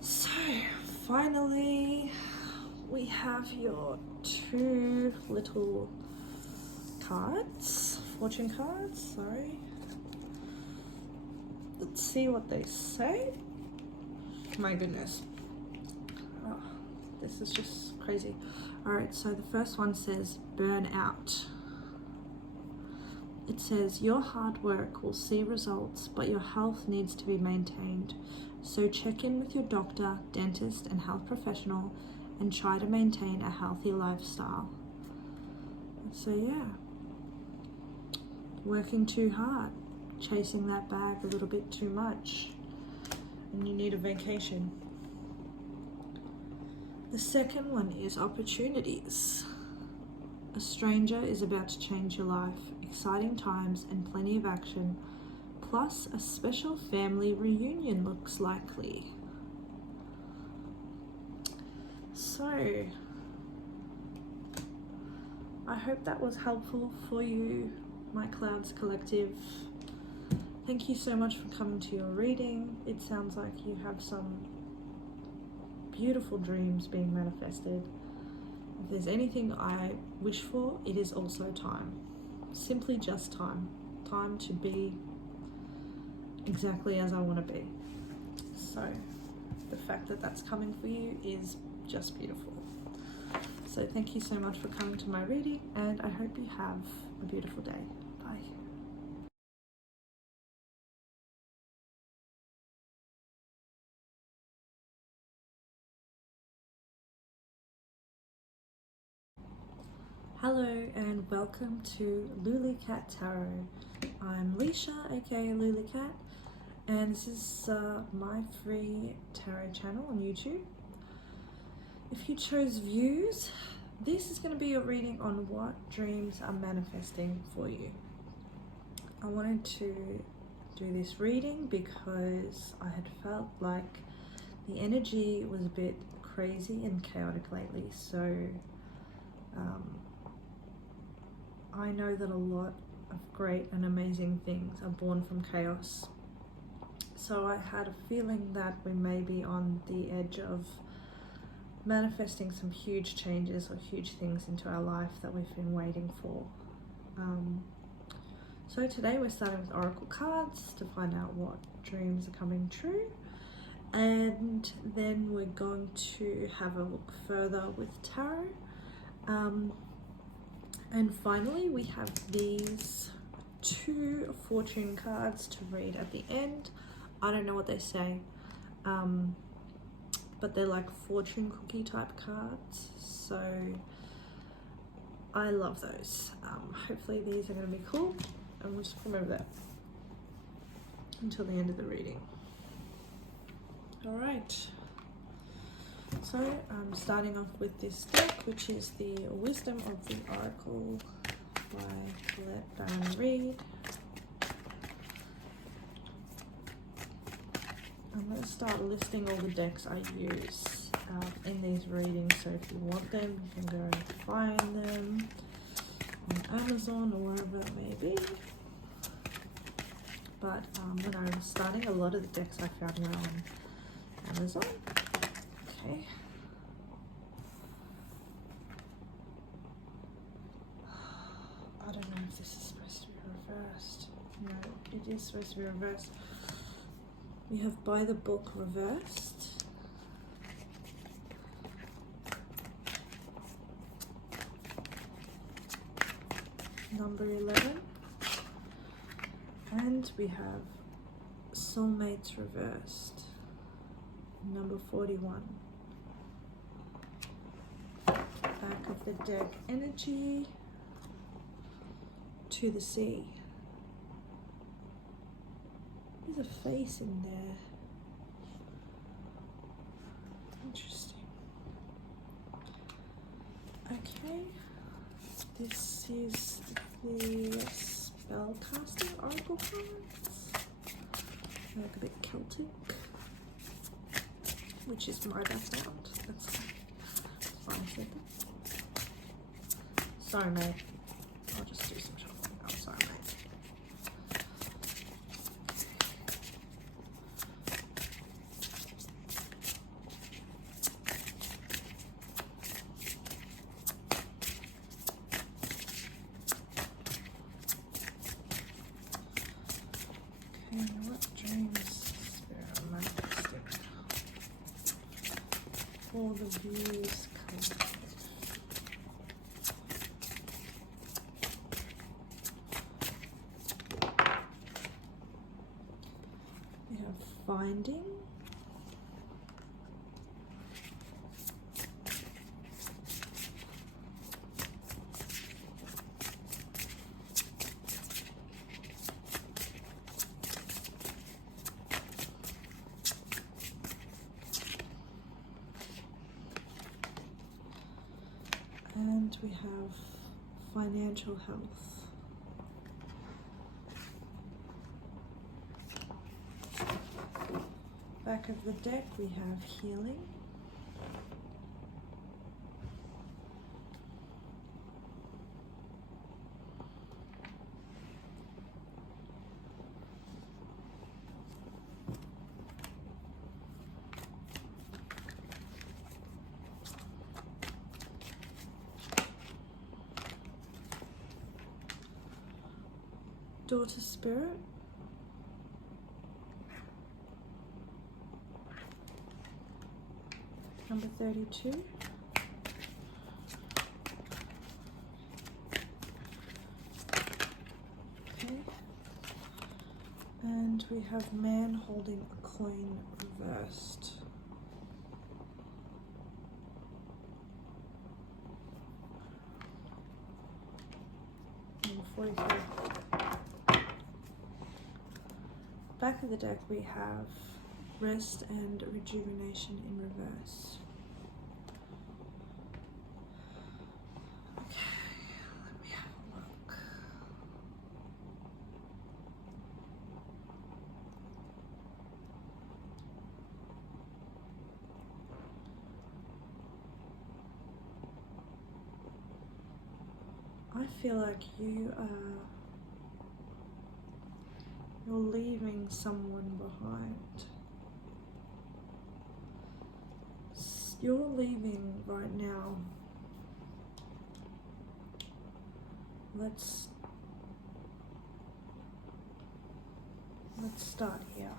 So finally we have your two little cards, fortune cards, sorry. Let's see what they say. My goodness. Oh, this is just crazy. Alright, so the first one says burn out. It says your hard work will see results, but your health needs to be maintained. So check in with your doctor, dentist, and health professional and try to maintain a healthy lifestyle. So yeah, working too hard, chasing that bag a little bit too much, and you need a vacation. The second one is opportunities. A stranger is about to change your life. Exciting times and plenty of action. Plus, a special family reunion looks likely. So, I hope that was helpful for you, my Clouds Collective. Thank you so much for coming to your reading. It sounds like you have some beautiful dreams being manifested. If there's anything I wish for, it is also time. Simply just time. Time to be exactly as I want to be. So the fact that that's coming for you is just beautiful. So thank you so much for coming to my reading, and I hope you have a beautiful day. Bye. Hello and welcome to Lulicat Tarot. I'm Leisha, aka Lulicat, and this is my free tarot channel on YouTube. If you chose views, this is going to be your reading on what dreams are manifesting for you. I wanted to do this reading because I had felt like the energy was a bit crazy and chaotic lately, so I know that a lot of great and amazing things are born from chaos. So I had a feeling that we may be on the edge of manifesting some huge changes or huge things into our life that we've been waiting for. So today we're starting with oracle cards to find out what dreams are coming true, and then we're going to have a look further with tarot. And finally, we have these 2 fortune cards to read at the end. I don't know what they say, but they're like fortune cookie type cards. So I love those. Hopefully these are going to be cool, and we'll just put them over there until the end of the reading. All right. So I'm starting off with this deck, which is the Wisdom of the Oracle by Colette and Reid. I'm going to start listing all the decks I use in these readings, so if you want them, you can go and find them on Amazon or wherever that may be. But when I was starting, a lot of the decks I found were on Amazon. Okay. I don't know if this is supposed to be reversed. No, it is supposed to be reversed. We have By the Book reversed. Number 11. And we have Soulmates reversed. Number 41. Back of the deck, Energy to the Sea. There's a face in there. Interesting. Okay. This is the spellcasting oracle cards. They look a bit Celtic, which is my background. That's fine. Sorry, mate. I'll just do some shuffling. I'm sorry, mate. Okay, what dreams are manifesting for the views collective? We have finding, And we have financial health. Back of the deck we have healing. Daughter spirit. Number 32. Okay. And we have man holding a coin reversed. Number 43. Back of the deck we have rest and rejuvenation in reverse. Okay, let me have a look. I feel like you're leaving someone behind. You're leaving right now. Let's start here.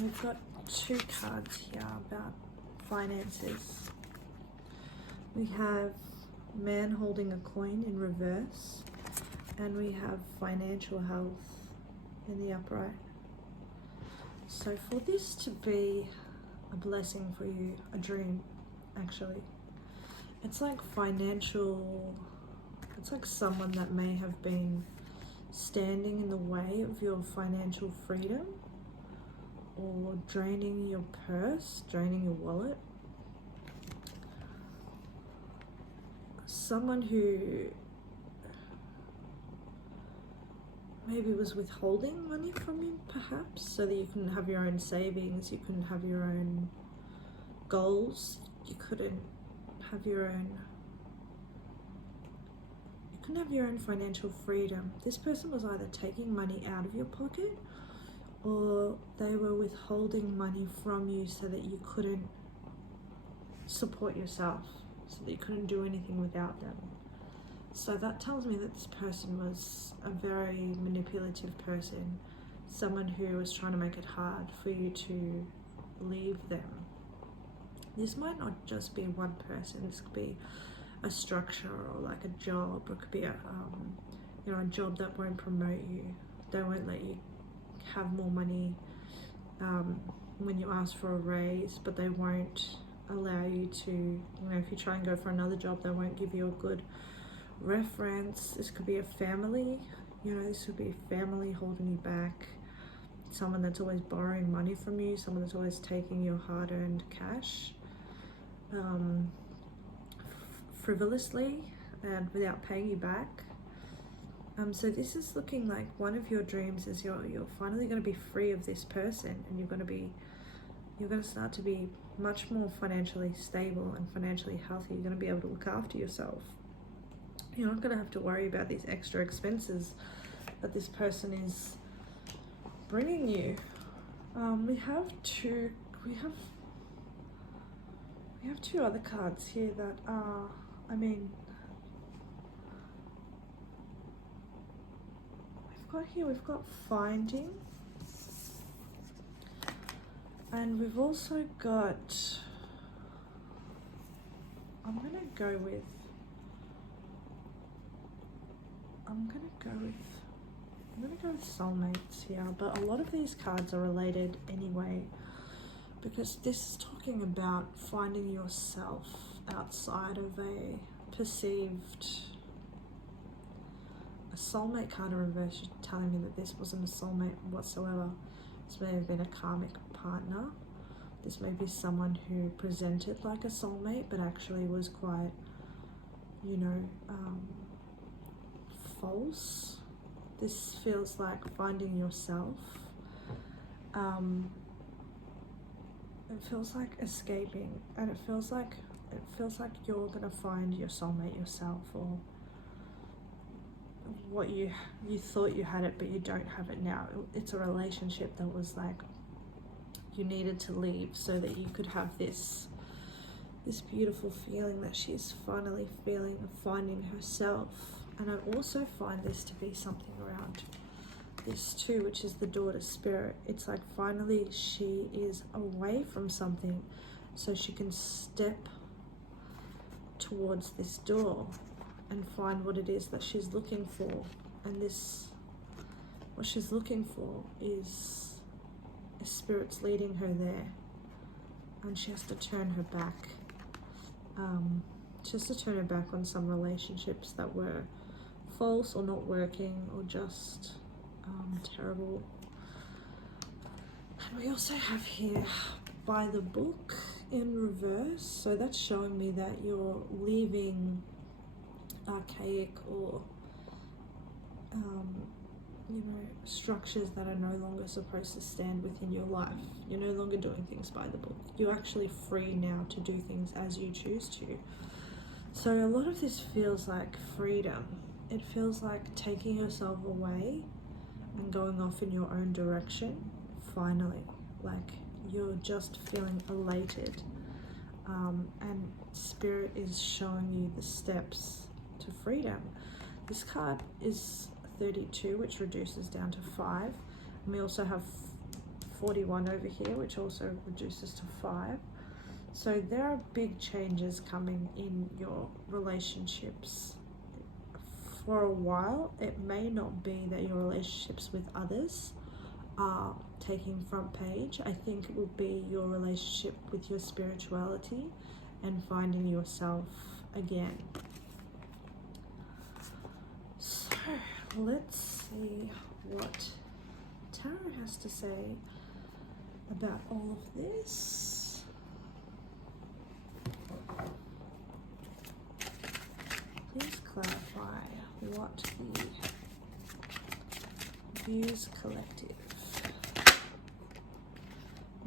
We've got two cards here about finances. We have man holding a coin in reverse, and we have financial health in the upright. So for this to be a blessing for you, a dream, actually, it's like financial, it's like someone that may have been standing in the way of your financial freedom, or draining your purse, draining your wallet. Someone who maybe was withholding money from you, perhaps, so that you can have your own savings, you couldn't have your own goals, you couldn't have your own financial freedom. This person was either taking money out of your pocket, or they were withholding money from you so that you couldn't support yourself, so that you couldn't do anything without them. So that tells me that this person was a very manipulative person, someone who was trying to make it hard for you to leave them. This might not just be one person. This could be a structure, or like a job, or it could be a job that won't promote you. They won't let you have more money when you ask for a raise, but they won't allow you to, if you try and go for another job, they won't give you a good reference. This could be a family, this would be a family holding you back, someone that's always borrowing money from you, someone that's always taking your hard-earned cash frivolously and without paying you back. So this is looking like one of your dreams is you're finally going to be free of this person, and you're going to start to be much more financially stable and financially healthy. You're going to be able to look after yourself. You're not going to have to worry about these extra expenses that this person is bringing you. We have two other cards here that are, we've got finding, and we've also got, I'm gonna go with soulmates here, but a lot of these cards are related anyway, because this is talking about finding yourself outside of a soulmate card in reverse is telling me that this wasn't a soulmate whatsoever. This may have been a karmic partner, This may be someone who presented like a soulmate, but actually was quite, you know, false. This feels like finding yourself. It feels like escaping, and it feels like you're gonna find your soulmate yourself, or what you thought you had it, but you don't have it now. It's a relationship that was like you needed to leave so that you could have this beautiful feeling that she's finally feeling of finding herself. And I also find this to be something around this too, which is the daughter spirit. It's like finally she is away from something so she can step towards this door and find what it is that she's looking for. And what she's looking for is spirit's leading her there, and she has to turn her back. She has to turn her back on some relationships that were false or not working or just terrible. And we also have here by the book in reverse, so that's showing me that you're leaving archaic or you know, structures that are no longer supposed to stand within your life. You're no longer doing things by the book. You're actually free now to do things as you choose to. So a lot of this feels like freedom. It feels like taking yourself away and going off in your own direction, finally. Like you're just feeling elated. And Spirit is showing you the steps to freedom. This card is 32, which reduces down to 5. And we also have 41 over here, which also reduces to 5. So there are big changes coming in your relationships. For a while, it may not be that your relationships with others are taking front page. I think it will be your relationship with your spirituality and finding yourself again. So let's see what Tarot has to say about all of this. Please clarify what the Hughes collective.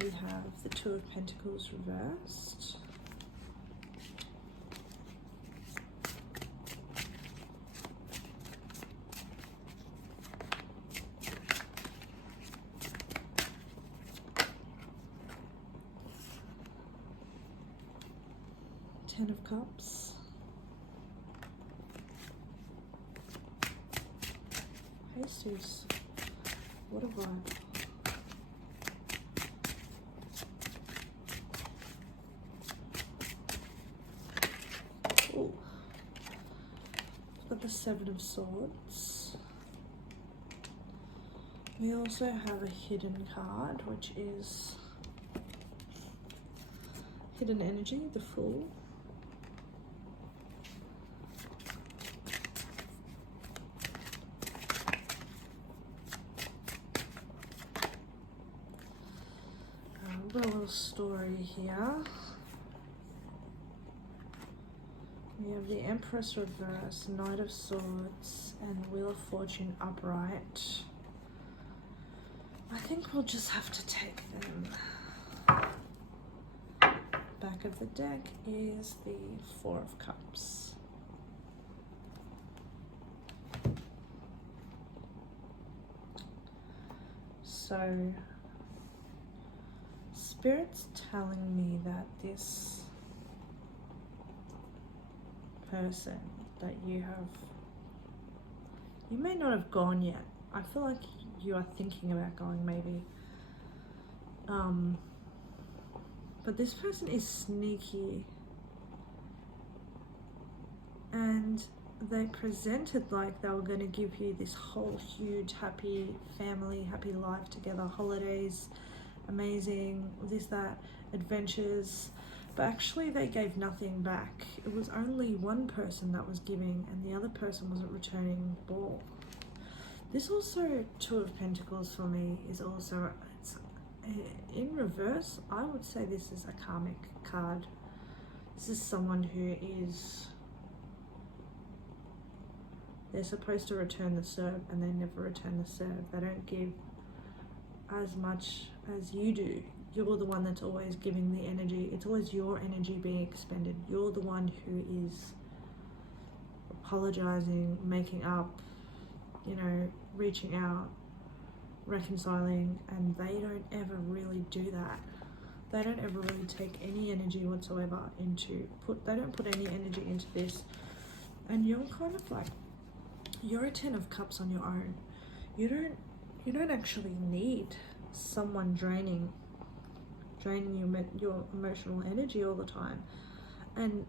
We have the Two of Pentacles reversed. Ten of Cups. Jesus, what a vibe. Oh, got the Seven of Swords. We also have a hidden card, which is hidden energy, the Fool. A little story here. We have the Empress reverse, Knight of Swords, and Wheel of Fortune upright. I think we'll just have to take them. Back of the deck is the Four of Cups. So Spirit's telling me that this person that you may not have gone yet. I feel like you are thinking about going maybe. But this person is sneaky. And they presented like they were going to give you this whole huge happy family, happy life together, holidays, amazing, this, that, adventures, but actually they gave nothing back. It was only one person that was giving and the other person wasn't returning the ball. This also, Two of Pentacles for me, is also, in reverse, I would say this is a karmic card. This is someone who is, they're supposed to return the serve and they never return the serve. They don't give as much as you do. You're the one that's always giving the energy. It's always your energy being expended. You're the one who is apologizing, making up, you know, reaching out, reconciling, and they don't ever really do that. They don't ever really take any energy whatsoever they don't put any energy into this. And you're kind of like, you're a 10 of cups on your own. You don't actually need someone draining your emotional energy all the time. And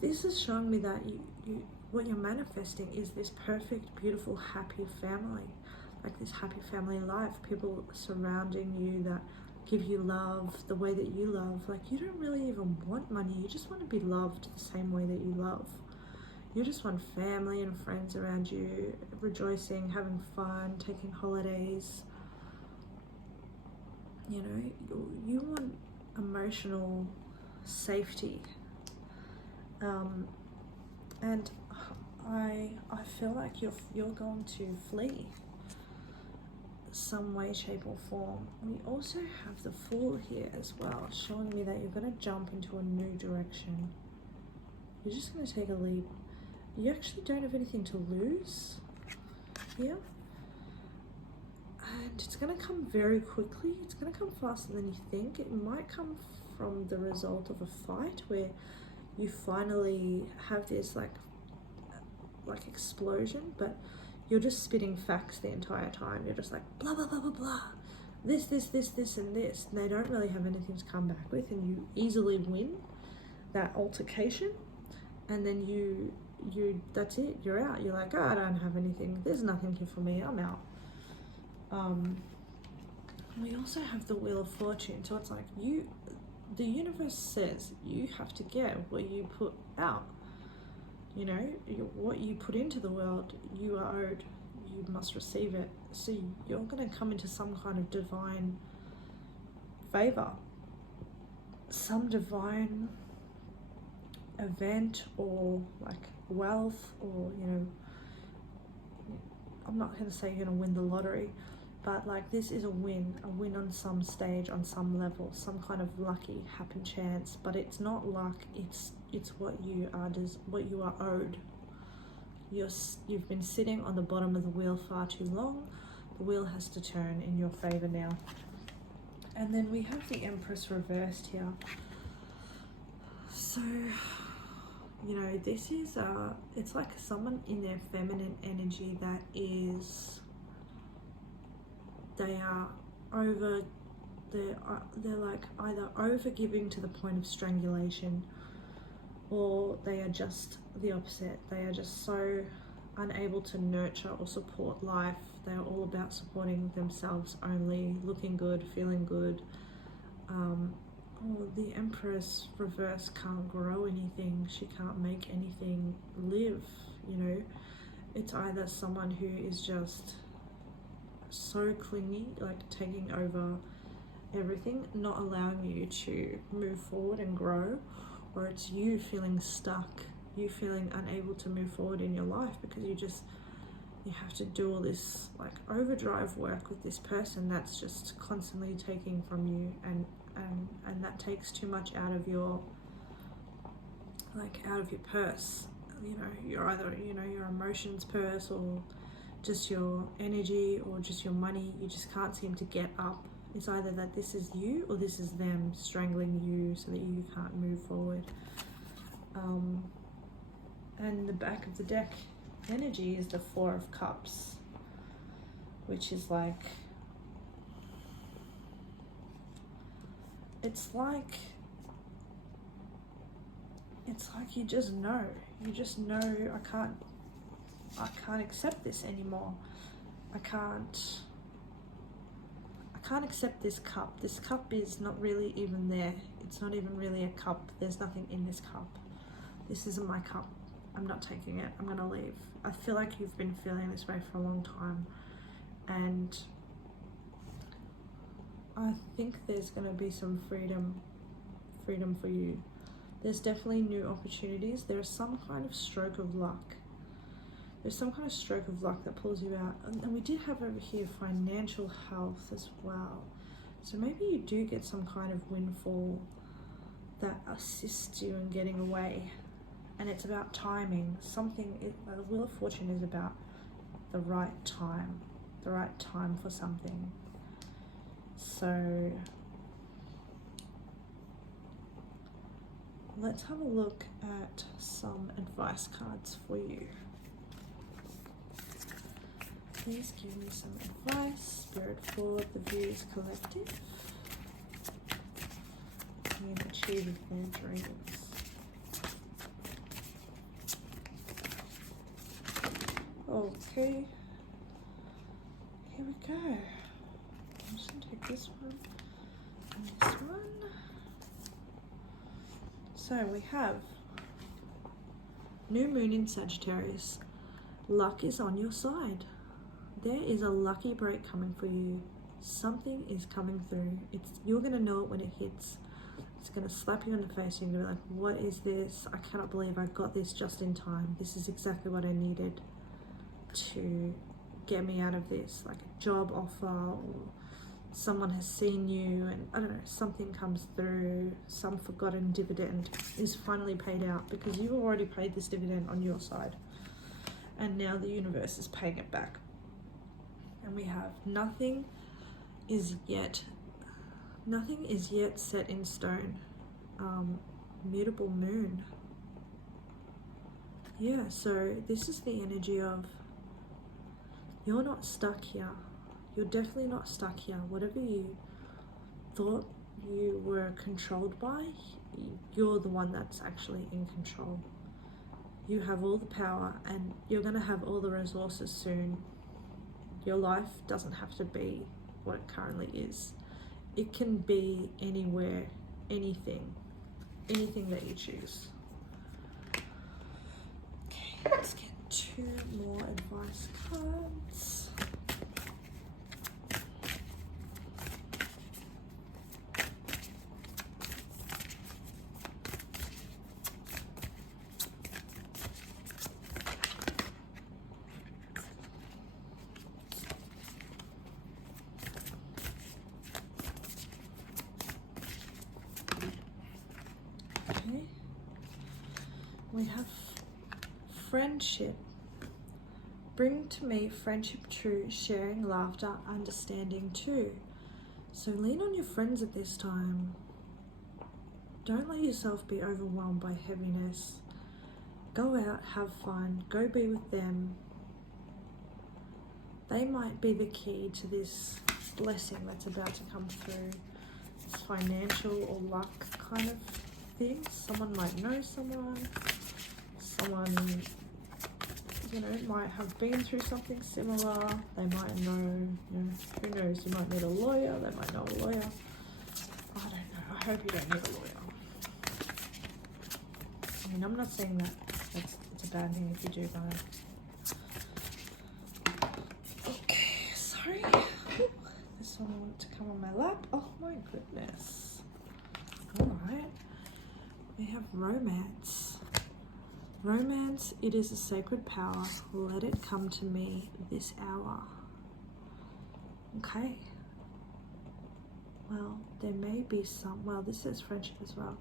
this is showing me that you what you're manifesting is this perfect, beautiful, happy family, like this happy family life, people surrounding you that give you love the way that you love. Like, you don't really even want money, you just want to be loved the same way that you love. You just want family and friends around you, rejoicing, having fun, taking holidays. You know, you want emotional safety. And I feel like you're going to flee some way, shape or form. We also have the Fool here as well, showing me that you're going to jump into a new direction. You're just going to take a leap. You actually don't have anything to lose here. And it's going to come very quickly. It's going to come faster than you think. It might come from the result of a fight where you finally have this like explosion, but you're just spitting facts the entire time. You're just like blah blah blah blah blah, this and this, and they don't really have anything to come back with, and you easily win that altercation, and then you that's it, you're out. You're like, oh, I don't have anything, there's nothing here for me, I'm out. We also have the Wheel of Fortune, so it's like the universe says you have to get what you put out. You know, what you put into the world, you are owed. You must receive it. So you're going to come into some kind of divine favor, some divine event, or like wealth, or, you know, I'm not going to say you're going to win the lottery, but like this is a win on some stage, on some level, some kind of lucky happen chance. But it's not luck, it's what you are owed. You've been sitting on the bottom of the wheel far too long. The wheel has to turn in your favor now. And then we have the Empress reversed here. So, you know, this is it's like someone in their feminine energy that is, they're like either over giving to the point of strangulation, or they are just the opposite. They are just so unable to nurture or support life. They're all about supporting themselves only, looking good, feeling good. Or the Empress reverse can't grow anything. She can't make anything live, you know. It's either someone who is just so clingy, like taking over everything, not allowing you to move forward and grow, or it's you feeling stuck, you feeling unable to move forward in your life because you have to do all this like overdrive work with this person that's just constantly taking from you, and that takes too much out of your purse. You know, you're either, you know, your emotions purse, or just your energy, or just your money. You just can't seem to get up. It's either that this is you or this is them strangling you so that you can't move forward. And the back of the deck energy is the Four of Cups, which is like, it's like you just know, I can't accept this anymore. I can't accept this cup. This cup is not really even there. It's not even really a cup. There's nothing in this cup. This isn't my cup. I'm not taking it. I'm gonna leave. I feel like you've been feeling this way for a long time, and I think there's going to be some freedom for you. There's definitely new opportunities. There's some kind of stroke of luck. There's some kind of stroke of luck that pulls you out. And we did have over here financial health as well. So maybe you do get some kind of windfall that assists you in getting away. And it's about timing. The Wheel of Fortune is about the right time for something. So let's have a look at some advice cards for you. Please give me some advice, Spirit, for the Viewers Collective. And achieve their dreams. Okay, here we go. I'm just going to take this one and this one. So we have New Moon in Sagittarius. Luck is on your side. There is a lucky break coming for you. Something is coming through. You're going to know it when it hits. It's going to slap you in the face. You're going to be like, what is this? I cannot believe I got this just in time. This is exactly what I needed to get me out of this. Like a job offer, or someone has seen you and I don't know, something comes through. Some forgotten dividend is finally paid out because you already paid this dividend on your side. And now the universe is paying it back. And we have nothing is yet set in stone. Mutable moon. Yeah, so this is the energy of you're not stuck here. You're definitely not stuck here. Whatever you thought you were controlled by, you're the one that's actually in control. You have all the power and you're going to have all the resources soon. Your life doesn't have to be what it currently is. It can be anywhere, anything that you choose. Okay, let's get 2 more advice cards. Okay. We have friendship. Bring to me friendship true, sharing laughter, understanding too. So lean on your friends at this time. Don't let yourself be overwhelmed by heaviness. Go out, have fun, go be with them. They might be the key to this blessing that's about to come through. It's financial or luck kind of thing. Someone might know someone. Someone, might have been through something similar. They might know, who knows, you might need a lawyer. They might know a lawyer. I don't know. I hope you don't need a lawyer. I mean, I'm not saying that it's a bad thing if you do, guys. Okay, sorry. This one wanted to come on my lap. Oh my goodness. Alright. We have romance. Romance, it is a sacred power. Let it come to me this hour. Okay. Well, there may be this says friendship as well.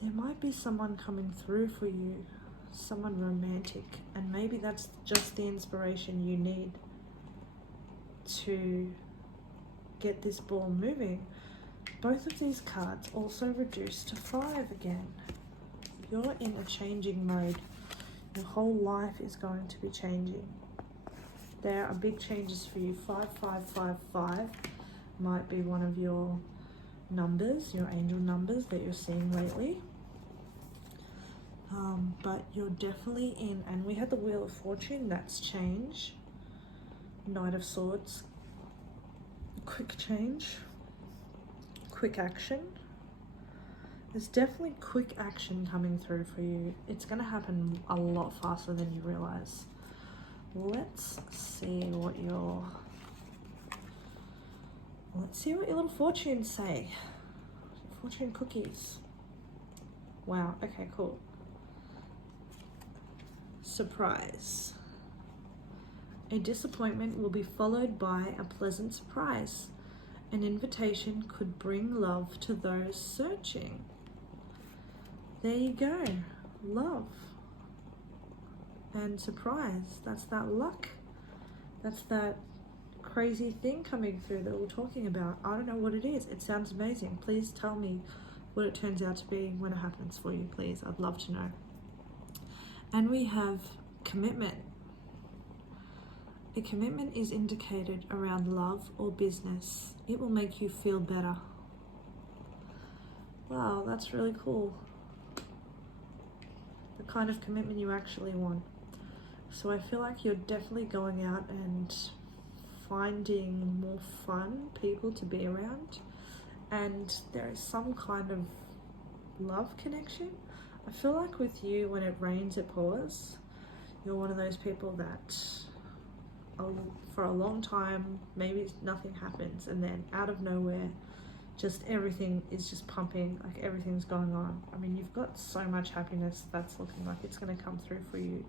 There might be someone coming through for you, someone romantic, and maybe that's just the inspiration you need to get this ball moving. Both of these cards also reduce to 5 again. You're in a changing mode. Your whole life is going to be changing. There are big changes for you. 5555 might be one of your numbers, your angel numbers that you're seeing lately. But you're definitely in, and we had the Wheel of Fortune, that's change. Knight of Swords, quick change, quick action. There's definitely quick action coming through for you. It's going to happen a lot faster than you realize. Let's see what your Let's see what your little fortunes say. Fortune cookies. Wow, okay, cool. Surprise. A disappointment will be followed by a pleasant surprise. An invitation could bring love to those searching. There you go. Love and surprise. That's that luck. That's that crazy thing coming through that we're talking about. I don't know what it is. It sounds amazing. Please tell me what it turns out to be when it happens for you, please. I'd love to know. And we have commitment. A commitment is indicated around love or business. It will make you feel better. Wow, that's really cool. The kind of commitment you actually want. So I feel like you're definitely going out and finding more fun people to be around, and there is some kind of love connection. I feel like with you, when it rains it pours. You're one of those people that for a long time maybe nothing happens, and then out of nowhere just everything is just pumping, like everything's going on. I mean, you've got so much happiness that's looking like it's going to come through for you.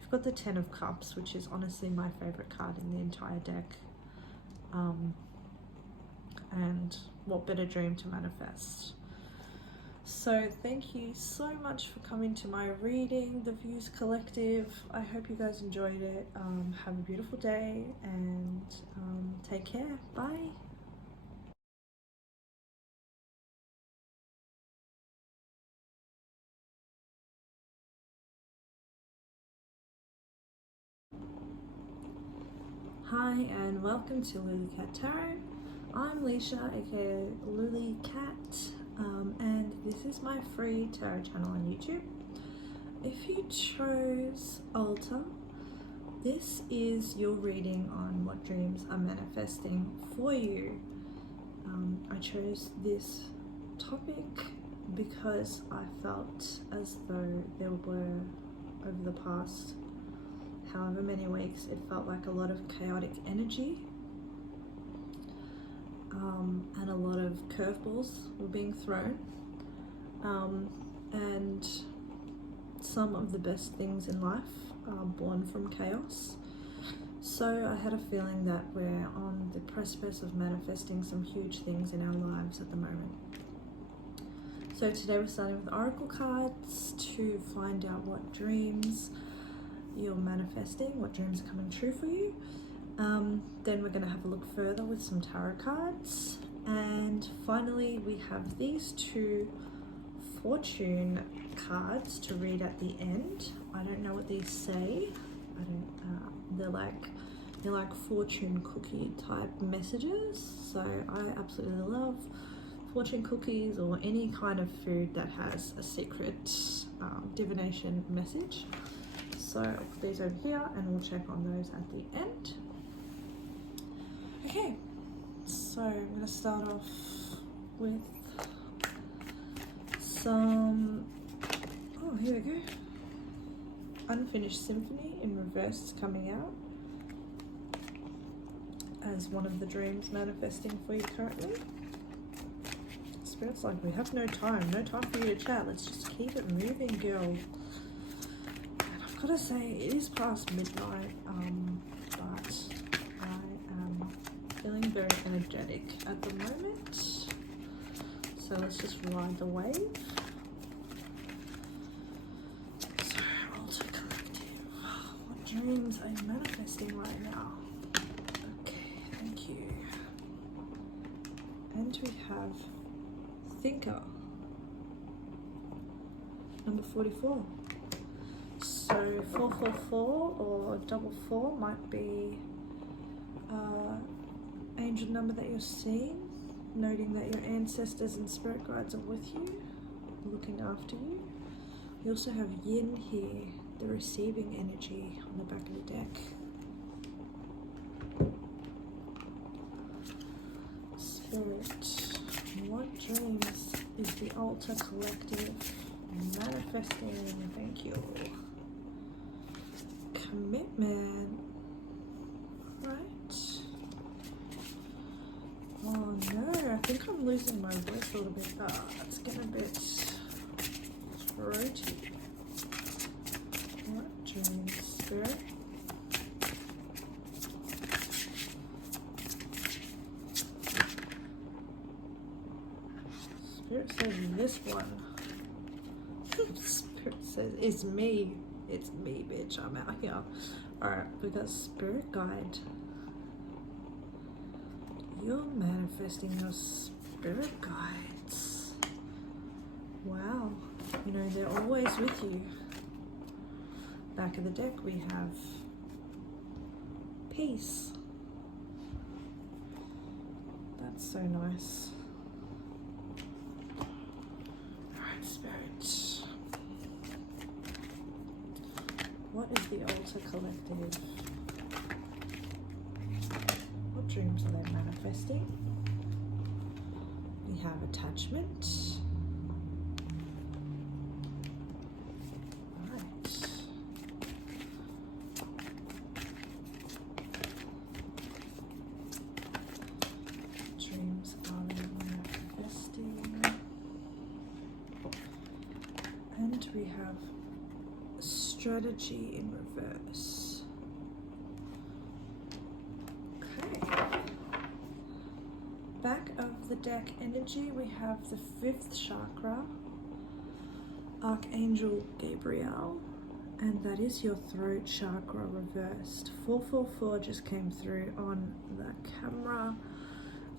You've got the 10 of Cups, which is honestly my favorite card in the entire deck. And what better dream to manifest? So thank you so much for coming to my reading, the Views Collective. I hope you guys enjoyed it. Have a beautiful day, and take care. Bye. Hi and welcome to Lulicat Tarot. I'm Leisha, aka Lulicat, and this is my free tarot channel on YouTube. If you chose Altar, this is your reading on what dreams are manifesting for you. I chose this topic because I felt as though there were, over the past however many weeks, it felt like a lot of chaotic energy, and a lot of curveballs were being thrown, and some of the best things in life are born from chaos. So I had a feeling that we're on the precipice of manifesting some huge things in our lives at the moment. So today we're starting with oracle cards to find out what dreams you're manifesting, what dreams are coming true for you. Then we're going to have a look further with some tarot cards, and finally we have these two fortune cards to read at the end. I don't know what these say. They're like fortune cookie type messages. So I absolutely love fortune cookies or any kind of food that has a secret divination message. So I'll put these over here and we'll check on those at the end. Okay, so I'm going to start off with some, oh, here we go. Unfinished Symphony in reverse is coming out as one of the dreams manifesting for you currently. Spirit's like, we have no time for you to chat. Let's just keep it moving, girl. And I've got to say, it is past midnight, but I am feeling very energetic at the moment. So let's just ride the wave. So, Altar Collective, what dreams are you manifesting right now? Okay, thank you. And we have Thinker, number 44. So 444 or 44 might be angel number that you're seeing, noting that your ancestors and spirit guides are with you, looking after you. You also have Yin here, the receiving energy on the back of the deck. Spirit, what dreams is the Altar Collective manifesting? Thank you. Commitment. Right. Oh, I'm losing my voice a little bit. It's getting a bit throaty. What dreams, Spirit? Spirit says this one. Spirit says it's me. It's me, bitch. I'm out here. Alright, we got Spirit Guide. You're manifesting your spirit guides. Wow. You know, they're always with you. Back of the deck we have peace. That's so nice. Alright, Spirit. What is the Altar Collective? What dreams are they manifesting? We have attachment. Right. Dreams are they manifesting? And we have strategy in reverse. Back of the deck energy, we have the 5th chakra, Archangel Gabriel, and that is your throat chakra reversed. 444 just came through on the camera,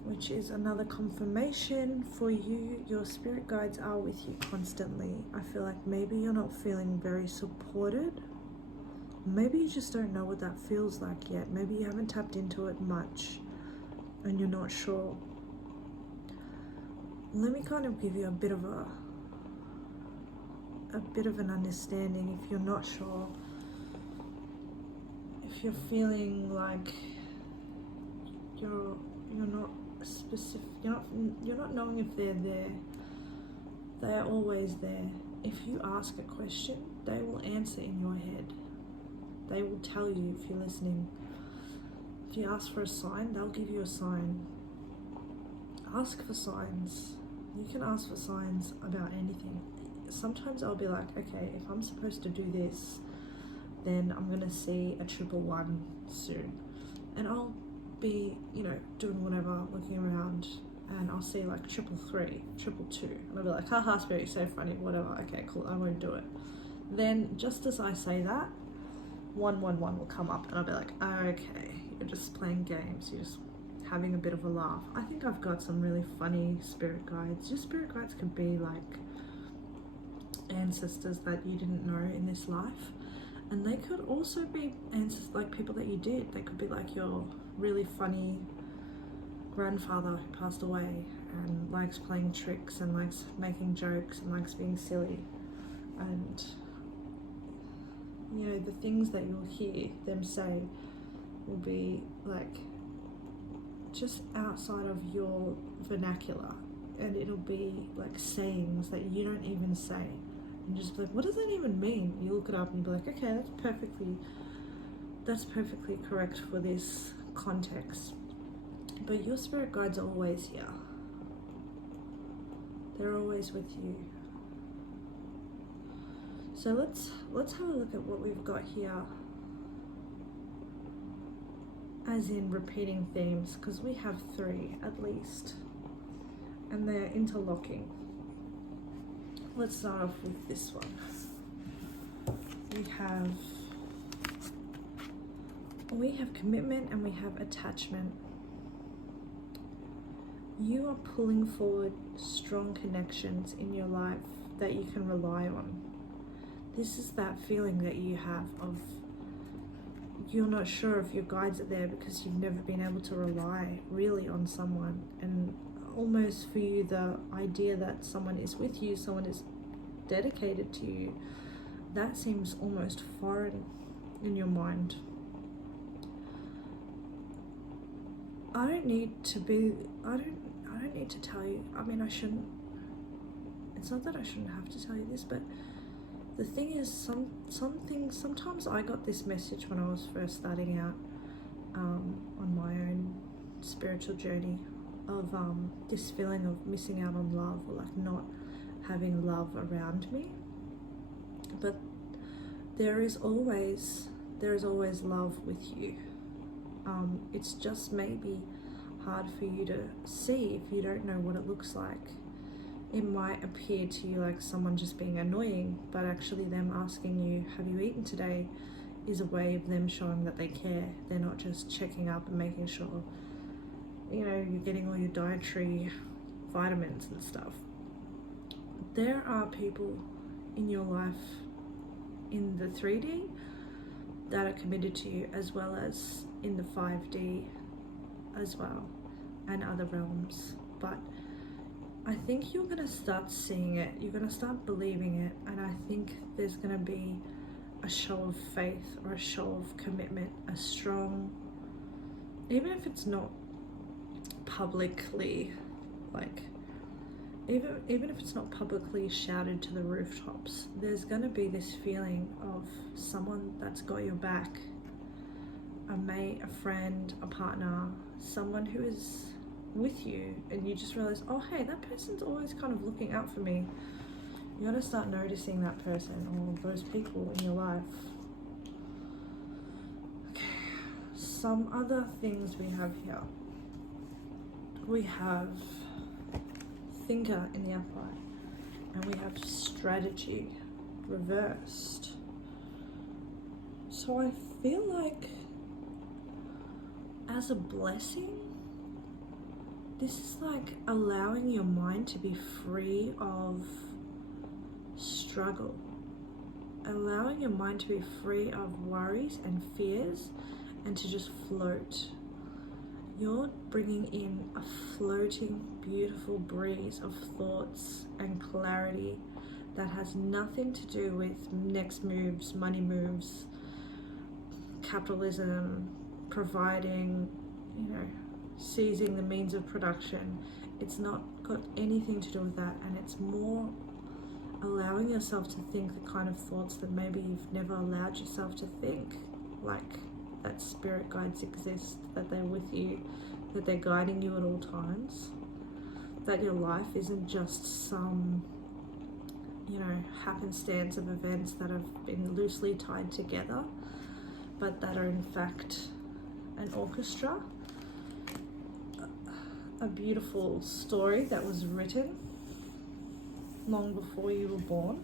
which is another confirmation for you. Your spirit guides are with you constantly. I feel like maybe you're not feeling very supported. Maybe you just don't know what that feels like yet. Maybe you haven't tapped into it much and you're not sure. Let me kind of give you a bit of an understanding if you're not sure. If you're feeling like you're not specific, you're not knowing if they're there. They are always there. If you ask a question, they will answer in your head. They will tell you if you're listening. If you ask for a sign, they'll give you a sign. Ask for signs. You can ask for signs about anything. Sometimes I'll be like, okay, if I'm supposed to do this, then I'm gonna see a 111 soon. And I'll be, you know, doing whatever, looking around, and I'll see like 333, 222, and I'll be like, haha, Spirit, you're so funny, whatever, okay, cool, I won't do it. Then just as I say that, 111 will come up, and I'll be like, okay, you're just playing games, you're just having a bit of a laugh. I think I've got some really funny spirit guides. Your spirit guides could be like ancestors that you didn't know in this life, and they could also be ancestors, like people that you did. They could be like your really funny grandfather who passed away and likes playing tricks and likes making jokes and likes being silly, and you know, the things that you'll hear them say will be like just outside of your vernacular, and it'll be like sayings that you don't even say, and just be like, what does that even mean? You look it up and be like, okay, that's perfectly correct for this context. But your spirit guides are always here. They're always with you. So let's have a look at what we've got here, as in repeating themes, because we have 3 at least, and they're interlocking. Let's start off with this one. We have commitment and we have attachment. You are pulling forward strong connections in your life that you can rely on. This is that feeling that you have of you're not sure if your guides are there because you've never been able to rely really on someone, and almost for you the idea that someone is with you, someone is dedicated to you, that seems almost foreign in your mind. I don't need to tell you, I mean, I shouldn't, it's not that I shouldn't have to tell you this, but the thing is, sometimes I got this message when I was first starting out on my own spiritual journey. of this feeling of missing out on love, or like not having love around me. But there is always love with you. It's just maybe hard for you to see if you don't know what it looks like. It might appear to you like someone just being annoying, but actually them asking you, have you eaten today, is a way of them showing that they care. They're not just checking up and making sure, you know, you're getting all your dietary vitamins and stuff. There are people in your life in the 3D that are committed to you, as well as in the 5D as well, and other realms. But I think you're going to start seeing it, you're going to start believing it, and I think there's going to be a show of faith or a show of commitment, a strong, even if it's not publicly, like, even if it's not publicly shouted to the rooftops, there's going to be this feeling of someone that's got your back, a mate, a friend, a partner, someone who is with you, and you just realize, oh hey, that person's always kind of looking out for me. You gotta start noticing that person or those people in your life. Okay, some other things we have here. We have thinker in the upright, and we have strategy reversed. So I feel like as a blessing, this is like allowing your mind to be free of struggle, allowing your mind to be free of worries and fears, and to just float. You're bringing in a floating, beautiful breeze of thoughts and clarity that has nothing to do with next moves, money moves, capitalism, providing, you know, seizing the means of production. It's not got anything to do with that, and it's more allowing yourself to think the kind of thoughts that maybe you've never allowed yourself to think, like that spirit guides exist, that they're with you, that they're guiding you at all times, that your life isn't just some, you know, happenstance of events that have been loosely tied together, but that are in fact an orchestra, a beautiful story that was written long before you were born.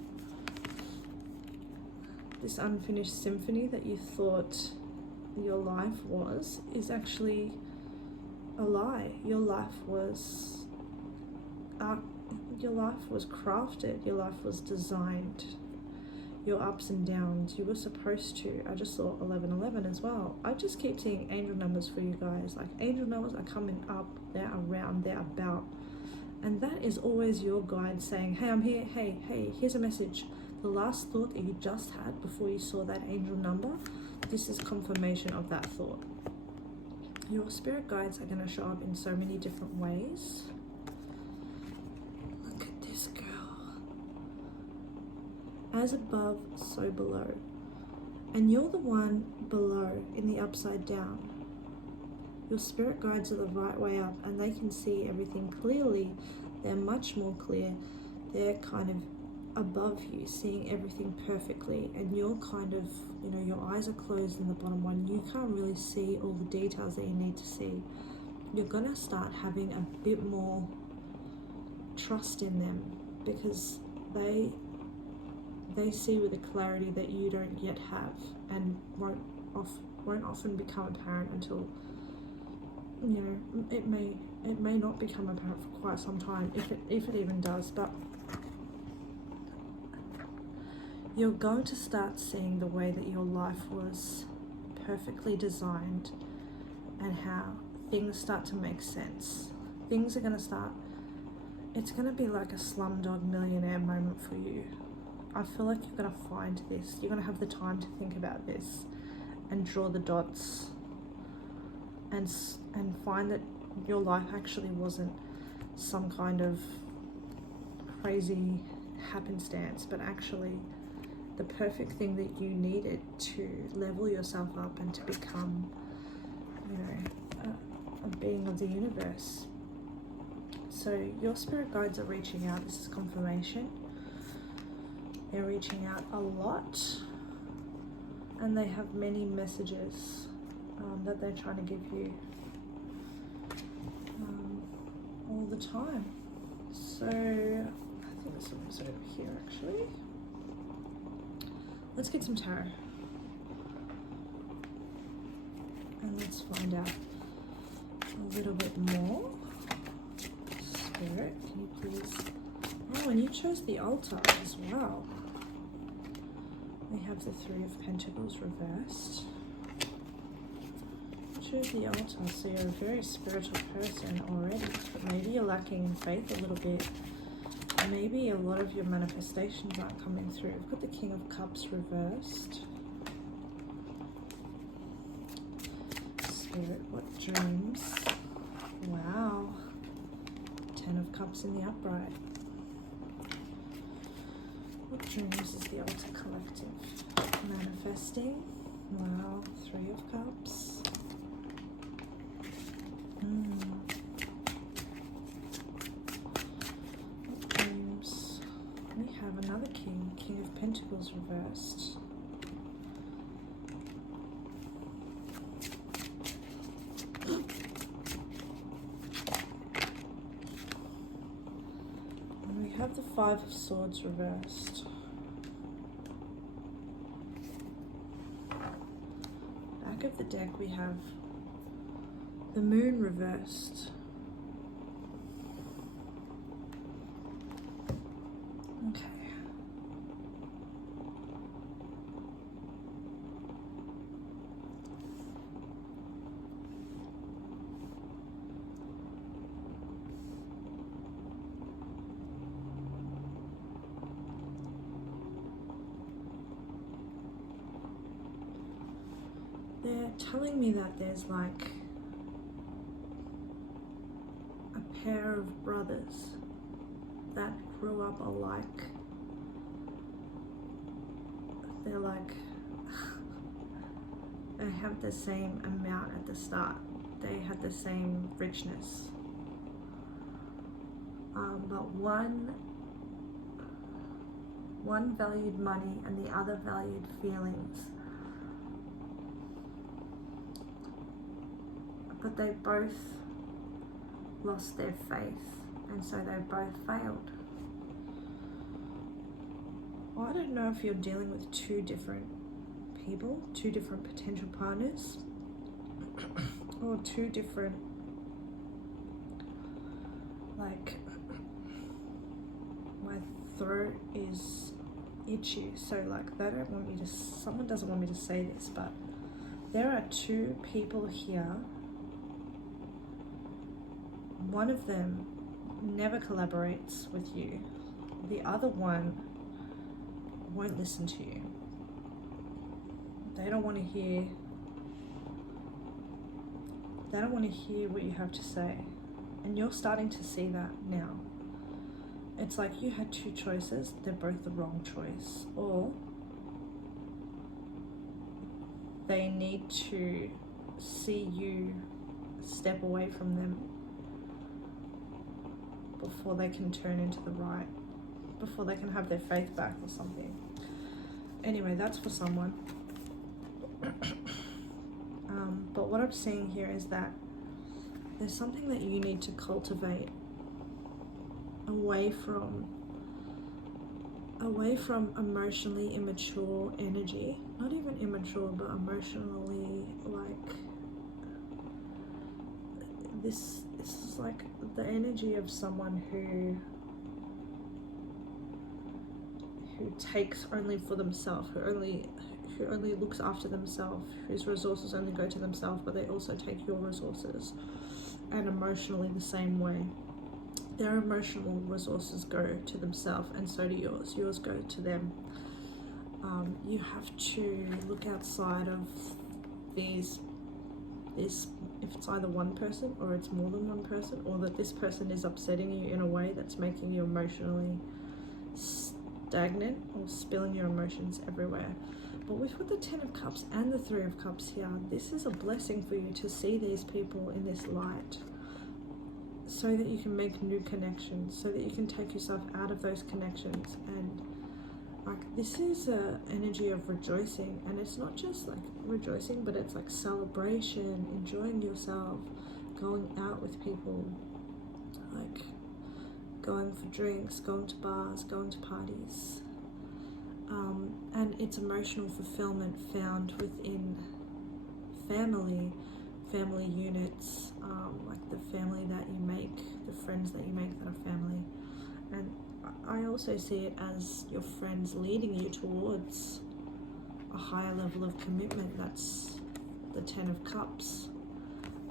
This unfinished symphony that you thought your life was is actually a lie. Your life was crafted, your life was designed. Your ups and downs, you were supposed to. I just saw 1111 as well. I just keep seeing angel numbers for you guys. Like, angel numbers are coming up, they're around, they're about. And that is always your guide saying, hey, I'm here, hey, here's a message. The last thought that you just had before you saw that angel number, this is confirmation of that thought. Your spirit guides are going to show up in so many different ways. Look at this girl. As above, so below. And you're the one below in the upside down. Your spirit guides are the right way up, and they can see everything clearly. They're much more clear. They're kind of above you, seeing everything perfectly, and you're kind of, you know, your eyes are closed in the bottom one. You can't really see all the details that you need to see. You're gonna start having a bit more trust in them, because they see with a clarity that you don't yet have, and won't often become apparent until, you know, it may not become apparent for quite some time, if it even does. But you're going to start seeing the way that your life was perfectly designed, and how things start to make sense. Things are going to start, it's going to be like a Slumdog Millionaire moment for you. I feel like you're going to find this. You're going to have the time to think about this and draw the dots, and find that your life actually wasn't some kind of crazy happenstance, but actually the perfect thing that you needed to level yourself up and to become, you know, a being of the universe. So your spirit guides are reaching out. This is confirmation. They're reaching out a lot, and they have many messages that they're trying to give you all the time. So I think this one is over here actually. Let's get some tarot and let's find out a little bit more. Spirit, can you please? Oh, and you chose the altar as well. We have the Three of Pentacles reversed. You chose the altar, so you're a very spiritual person already, but maybe you're lacking in faith a little bit. Maybe a lot of your manifestations aren't coming through. I've got the King of Cups reversed. Spirit, what dreams? Wow. Ten of Cups in the upright. What dreams is the Altar Collective manifesting? Wow. Three of Cups. What dreams? We have another king. King of Pentacles reversed. We have the Five of Swords reversed. Back of the deck we have the Moon reversed. Okay. They're telling me that there's like a pair of brothers that grew up alike. They're like, they have the same amount at the start. They had the same richness. But one valued money and the other valued feelings. But they both lost their faith, and so they both failed. I don't know if you're dealing with two different people, two different potential partners, or two different, like, my throat is itchy, so like they don't want me to, someone doesn't want me to say this, but there are two people here. One of them never collaborates with you. The other one won't listen to you. They don't want to hear what you have to say. And you're starting to see that now. It's like you had two choices, they're both the wrong choice. Or they need to see you step away from them before they can turn into the right, before they can have their faith back or something. Anyway, that's for someone. But what I'm seeing here is that there's something that you need to cultivate away from emotionally immature energy. Not even immature, but emotionally, like, this is like the energy of someone who takes only for themselves, who only looks after themselves, whose resources only go to themselves, but they also take your resources. And emotionally the same way. Their emotional resources go to themselves, and so do yours. Yours go to them. You have to look outside of this, if it's either one person or it's more than one person, or that this person is upsetting you in a way that's making you emotionally stagnant or spilling your emotions everywhere. But we've got the Ten of Cups and the Three of Cups here. This is a blessing for you to see these people in this light. so that you can make new connections, so that you can take yourself out of those connections. And like, this is a energy of rejoicing, and it's not just like rejoicing, but it's like celebration, enjoying yourself, going out with people, like going for drinks, going to bars, going to parties. And it's emotional fulfillment found within family units, like the family that you make, the friends that you make that are family. And I also see it as your friends leading you towards a higher level of commitment. That's the 10 of Cups.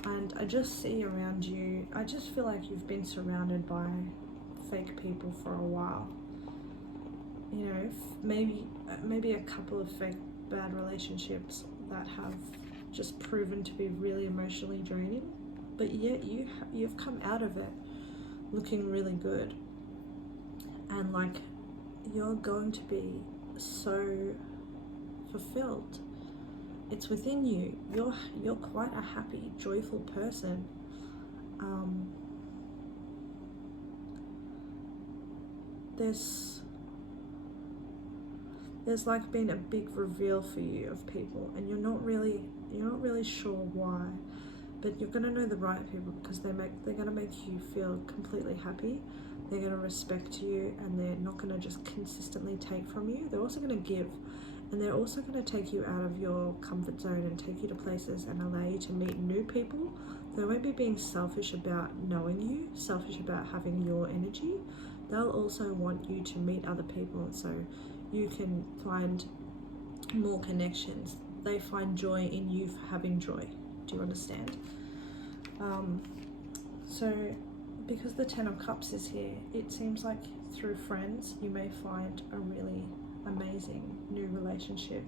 And I just see around you, I just feel like you've been surrounded by fake people for a while. You know, maybe a couple of fake bad relationships that have just proven to be really emotionally draining, but yet you've come out of it looking really good, and like you're going to be so fulfilled. It's within you. You're quite a happy, joyful person. There's like been a big reveal for you of people, and you're not really sure why, but you're gonna know the right people, because they're gonna make you feel completely happy. They're gonna respect you, and they're not gonna just consistently take from you. They're also gonna give, and they're also gonna take you out of your comfort zone and take you to places and allow you to meet new people. They won't be being selfish about knowing you, selfish about having your energy. They'll also want you to meet other people, so you can find more connections. They find joy in you for having joy. Do you understand? So because the 10 of Cups is here, it seems like through friends you may find a really amazing new relationship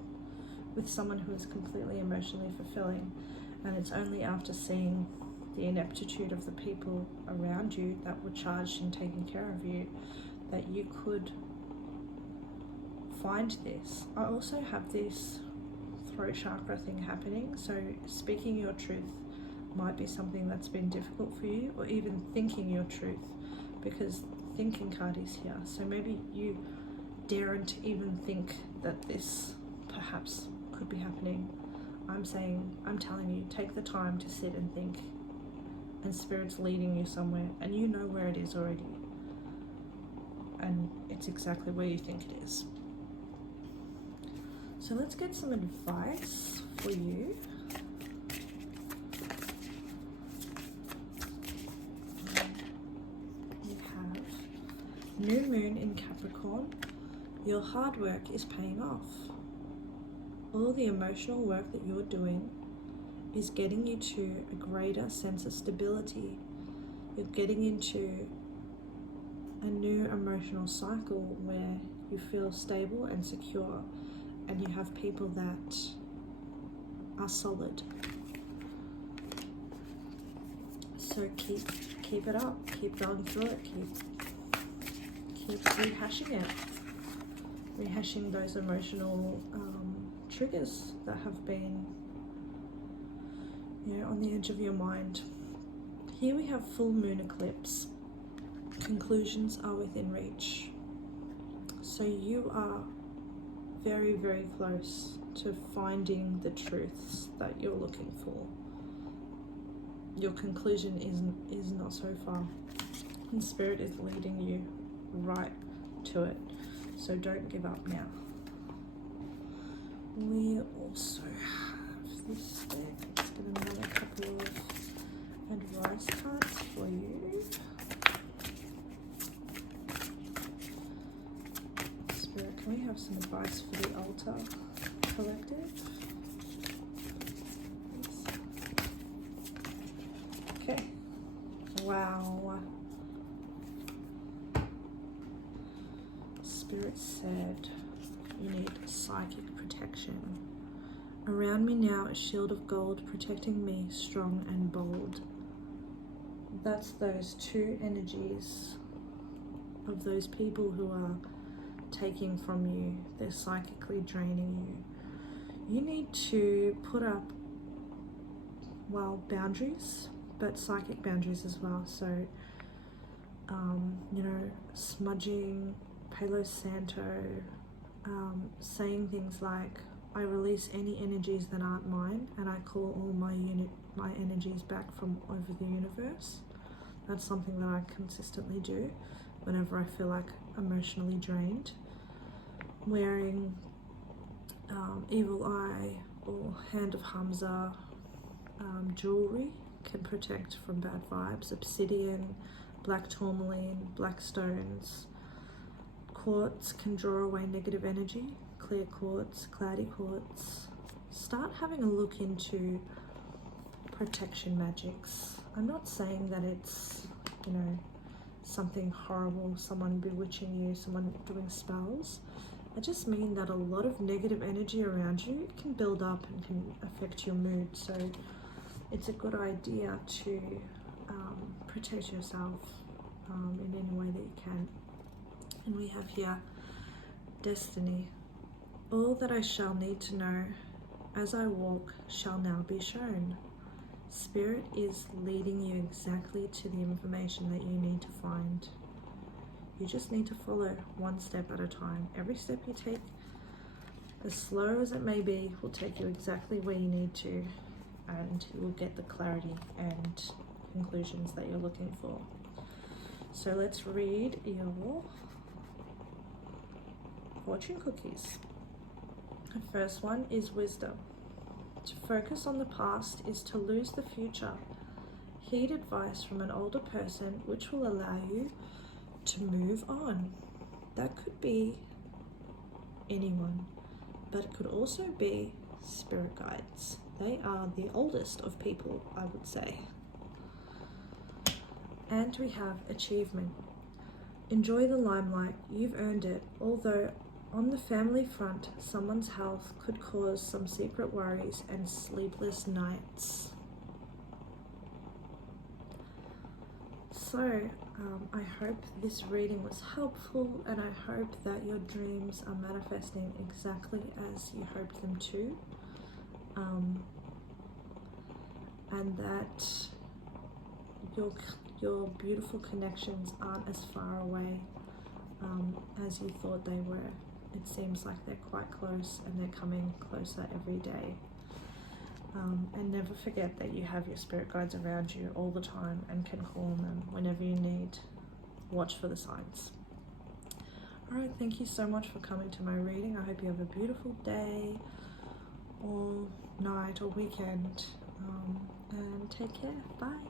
with someone who is completely emotionally fulfilling. And it's only after seeing the ineptitude of the people around you that were charged in taking care of you that you could find this. I also have this throat chakra thing happening, so speaking your truth might be something that's been difficult for you, or even thinking your truth, because thinking card is here. So maybe you daren't even think that this perhaps could be happening. I'm telling you, take the time to sit and think, and Spirit's leading you somewhere, and you know where it is already, and it's exactly where you think it is. So let's get some advice for you. You have New Moon in Capricorn. Your hard work is paying off. All the emotional work that you're doing is getting you to a greater sense of stability. You're getting into a new emotional cycle where you feel stable and secure, and you have people that are solid. So keep it up, keep going through it, keep rehashing those emotional triggers that have been, on the edge of your mind. Here we have full moon eclipse. Conclusions are within reach. So you are very, very close to finding the truths that you're looking for. Your conclusion is not so far, and Spirit is leading you right to it. So don't give up now. We also have this deck. Let's get another couple of advice cards for you. Spirit, can we have some advice for the Altar Collective? Okay. Wow. Spirit said you need psychic protection. Around me now, a shield of gold protecting me, strong and bold. That's those two energies of those people who are taking from you. They're psychically draining you. You need to put up, boundaries, but psychic boundaries as well. So you know, smudging, Palo Santo, saying things like, I release any energies that aren't mine and I call all my energies back from over the universe. That's something that I consistently do whenever I feel like emotionally drained. Wearing evil eye or hand of Hamza jewelry can protect from bad vibes. Obsidian, black tourmaline, black stones. Quartz can draw away negative energy. Clear quartz, cloudy quartz. Start having a look into protection magics. I'm not saying that it's, you know, something horrible, someone bewitching you, someone doing spells. I just mean that a lot of negative energy around you can build up and can affect your mood. So it's a good idea to protect yourself in any way that you can. And we have here destiny. All that I shall need to know as I walk shall now be shown. Spirit is leading you exactly to the information that you need to find. You just need to follow one step at a time. Every step you take, as slow as it may be, will take you exactly where you need to, and you will get the clarity and conclusions that you're looking for. So let's read your fortune cookies. The first one is wisdom. To focus on the past is to lose the future. Heed advice from an older person, which will allow you to move on. That could be anyone, but it could also be spirit guides. They are the oldest of people, I would say. And we have achievement. Enjoy the limelight, you've earned it, although on the family front, someone's health could cause some secret worries and sleepless nights. So, I hope this reading was helpful, and I hope that your dreams are manifesting exactly as you hoped them to, and that your beautiful connections aren't as far away as you thought they were. It seems like they're quite close, and they're coming closer every day. And never forget that you have your spirit guides around you all the time and can call on them whenever you need. Watch for the signs. Alright, thank you so much for coming to my reading. I hope you have a beautiful day or night or weekend, and take care. Bye.